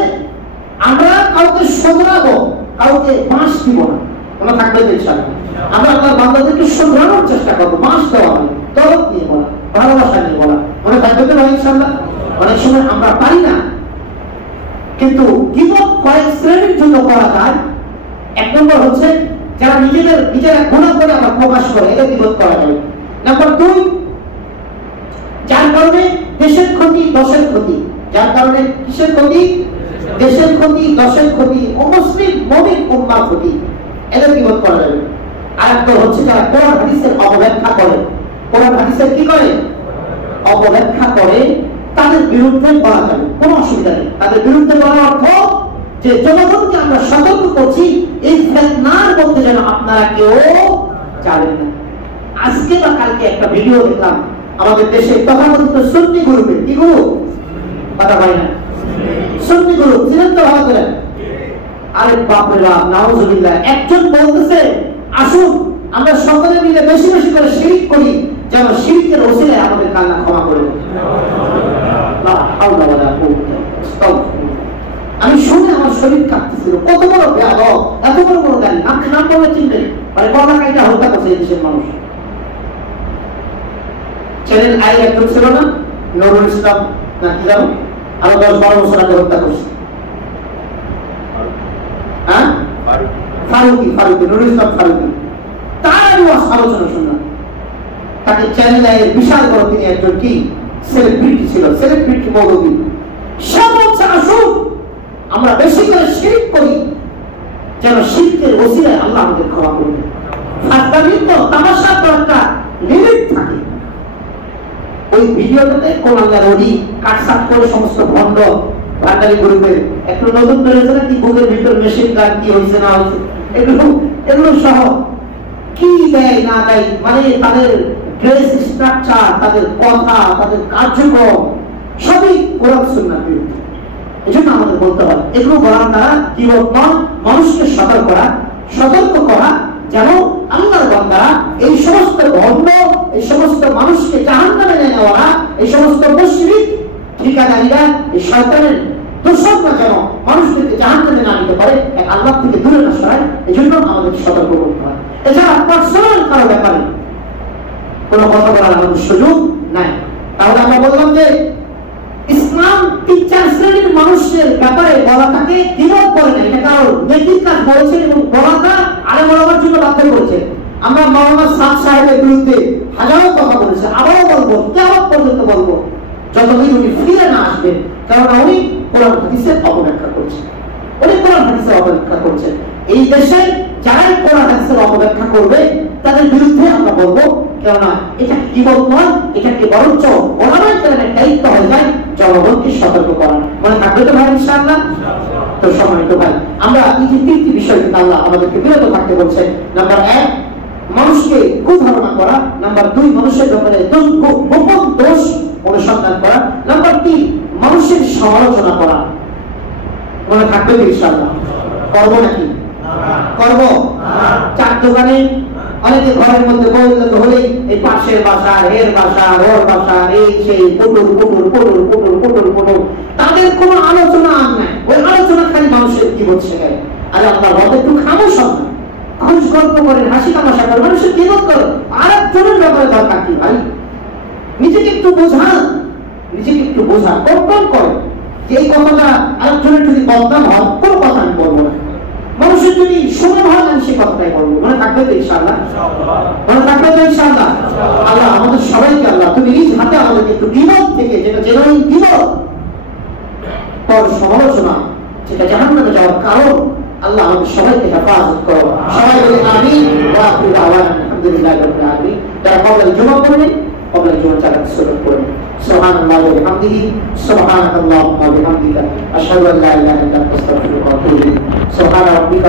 আমরা কাউকে শোধরাবো, কাউকে বাঁশ দিব না, ওরা থাকবে ইনশাআল্লাহ। আমরা আপনার বান্দাদেরকে শোধরানোর চেষ্টা করবো, বাঁশ দেওয়া হবে, তরফ নিয়ে বলা, ভালোবাসা নিয়ে বলা, ওরা থাকবে তো ইনশাআল্লাহ। অনেক সময় আমরা পারি না, কিন্তু গীবত কয়েক শ্রেণীর জন্য করা যায়। 1 নম্বর হচ্ছে যারা নিজেরা গুনাহ করে আবার প্রকাশ করে, এটা গীবত করা যাবে। নাম্বার 2, যার কারণে দেশের ক্ষতি, দশের ক্ষতি, যার কারণে কিসের ক্ষতি? দেশের ক্ষতি, দশের ক্ষতি, অমুসলিম মুমিন উম্মার ক্ষতি, এদের গীবত করা যাবে। আরেকটা হচ্ছে যারা কোরআন হাদিসের অবব্যাখ্যা করে, কোরআন হাদিসের কি করে? অবব্যাখ্যা করে, তাদের বিরুদ্ধে বলা যাবে, কোনো অসুবিধা নেই। তাদের বিরুদ্ধে বলার অর্থ যে জনগণকে আমরা সতর্ক করছি এই ফিতনার মধ্যে যেন আপনারা কেউ যাবেন না। আজকে বা কালকে একটা ভিডিও দেখলাম আমাদের দেশে তথাকথিত সুন্নি গ্রুপের, কি গ্রুপ? কথা হয় না, সুন্নি গ্রুপ, চিনেন তো ভালো করে? আরে বাপরে বাপ, নাউজুবিল্লাহ। একজন বলতেছে আসুন আমরা সকলে মিলে বেশি বেশি করে শিরক করি, যেন শিরকের ওসিলায় আমাদের আল্লাহ ক্ষমা করে দেন। লা হাওলা ওয়ালা কুওয়াতা ইল্লা বিল্লাহ। আমি শুনে আমার শরীর কাঁপতেছিল, কত বড় বেয়াদব, এত বড় বড় গাড়ি, আপনি নাম বললে চিনবেন, মানে গলা কাইটা হত্যা করছে এই দেশের মানুষ। চ্যানেল আই একজন ছিল না, নুরুল ইসলাম না কি জানো, আরো 10-12 বছর আগে হত্যা করছে। হ্যাঁ, ফারুকি নুরুল ইসলাম ফারুকি, তার আলোচনা শুনলাম। তাকে চ্যানেল আই এর বিশাল বড়, তিনি একজন কি সেলিব্রিটি ছিল, সেলিব্রিটি মৌলবী। সে বলছে আসুন আমরা বেশি করে শিরক করি, যেন শিরকের ওসিলায় আল্লাহ আমাদের ক্ষমা করবে। ফাজলামি তো তামাশা তো একটা লিমিট থাকে। ওই ভিডিওটাতে কোন আল্লাহর ওলি কাটসাট করে সমস্ত ভণ্ড ভান্ডারি গ্রুপের একটু নতুন বেরোছে না কি, বুকের ভিতর মেশিন গান কি হয়েছে না হয়েছে, এগুলো সহ কি দেয় না দেয়, মানে তাদের ড্রেস স্ট্রাকচার, তাদের কথা, তাদের কার্যক্রম সবই কোরআন সুন্নাহর বিরুদ্ধে। এজন্য আমাদের বলতে হয় এগুলো বলার দ্বারা জীবন মানুষকে সতর্ক করা, যেন আল্লাহর বান্দারা এই সমস্ত ধর্ম, এই সমস্ত মানুষকে জাহান্নামে নেওয়া, এই সমস্ত মুশরিক ঠিকাদারীরা, এই শয়তানের দোষকরা যেন মানুষদেরকে জাহান্নামে না নিতে পারে, এক আল্লাহ থেকে দূরে না সরায়, এজন্য আমাদেরকে সতর্ক করতে হয়। এছাড়া পার্সোনাল কারো ব্যাপারে কোনো কথা বলার আমাদের সুযোগ নাই। তাহলে আমরা বললাম যে ইসলাম 3-4 শ্রেণীর মানুষের ব্যাপারে বলাটাকে দ্বিমত করে না, এটা কারো নেকির কাজ বলেছেন এবং বলাটা আরে বলার জন্য বাধ্য করেছেন। আমরা মাওলানা সাদ সাহেবের বিরুদ্ধে হাজারো কথা বলেছি, আবারও বলবো, কিয়ামত পর্যন্ত বলবো, যতদিন উনি ফিরে না আসবেন, কারণ উনি কোরআন হাদিসের অপব্যাখ্যা করছেন। এই দেশে যারাই কোরআন হাদিসের অপব্যাখ্যা করবে তাদের বিরুদ্ধে আমরা বলবো, কেননা এটা জীবন নয়, এটাকে বরঞ্চ ওলামায়ে কেরামের দায়িত্ব হয়ে যায় জনগণকে সতর্ক করা। মনে থাকবে তো ভাই ইনশাআল্লাহ? তো সম্মানিত ভাই, আমরা এই যে 3টি বিষয় থেকে আল্লাহ আমাদেরকে বিরত থাকতে বলছেন। নাম্বার 1, মানুষকে কুধারণা করা। নাম্বার 2, মানুষের ব্যাপারে গোপন দোষ অনুসন্ধান করা। নাম্বার 3, মানুষের সমালোচনা করা। মনে থাকবে তো ইনশাআল্লাহ? করবো নাকি? করবো। চার দোকানে অনেকে ঘরের মধ্যে বলতে হলে এই পাশের বাসা, এর বাসা, ওর বাসা, এই সেই পুটুর, তাদের কোনো আলোচনা আর নাই। ওই আলোচনা খালি মানুষের কি বলছে গায়ে। আরে আল্লাহ বলতে একটু খামোশ হন, খুশ গল্প করেন, হাসি তামাশা করেন, মানুষের কি করে। আর একজনের ব্যাপারে দরকার কি ভাই? নিজেকে একটু বোঝান, কন্ট্রোল করেন যে এই কথাটা আরেকজনের যদি বদনাম হয়, কোনো কথা আমি বলবো না। মানুষের যদি শুনে হয়, আমি সে কথাটাই বলবো। মনে থাকবে তো ইনশাআল্লাহ? মনে থাকবে তো ইনশাআল্লাহ? আল্লাহ আমাদের সবাইকে, আল্লাহ তুমি নিজ হাতে আমাদেরকে একটু বিপদ থেকে, যেটা জেনুইন বিপদ, পর সমালোচনা, যেটা জাহান্নামে যাওয়ার কারণ, আল্লাহ আমাদের সবাইকে হেফাজত করো। সবাই বলে আমিন। ওয়া আখিরু দাওয়ানা আলহামদুলিল্লাহি রাব্বিল আলামিন। যারা কবল জুমা করবেন, কবল জুমা চালাতে শুরু করবেন। সুবহানাল্লাহি ওয়া বিহামদিহি, সুবহানাকাল্লাহুম্মা ওয়া বিহামদিকা, আশহাদু আল্লা ইলাহা ইল্লা আনতা, আস্তাগফিরুকা ওয়া আতুবু ইলাইক। সুবহানা রাব্বিকা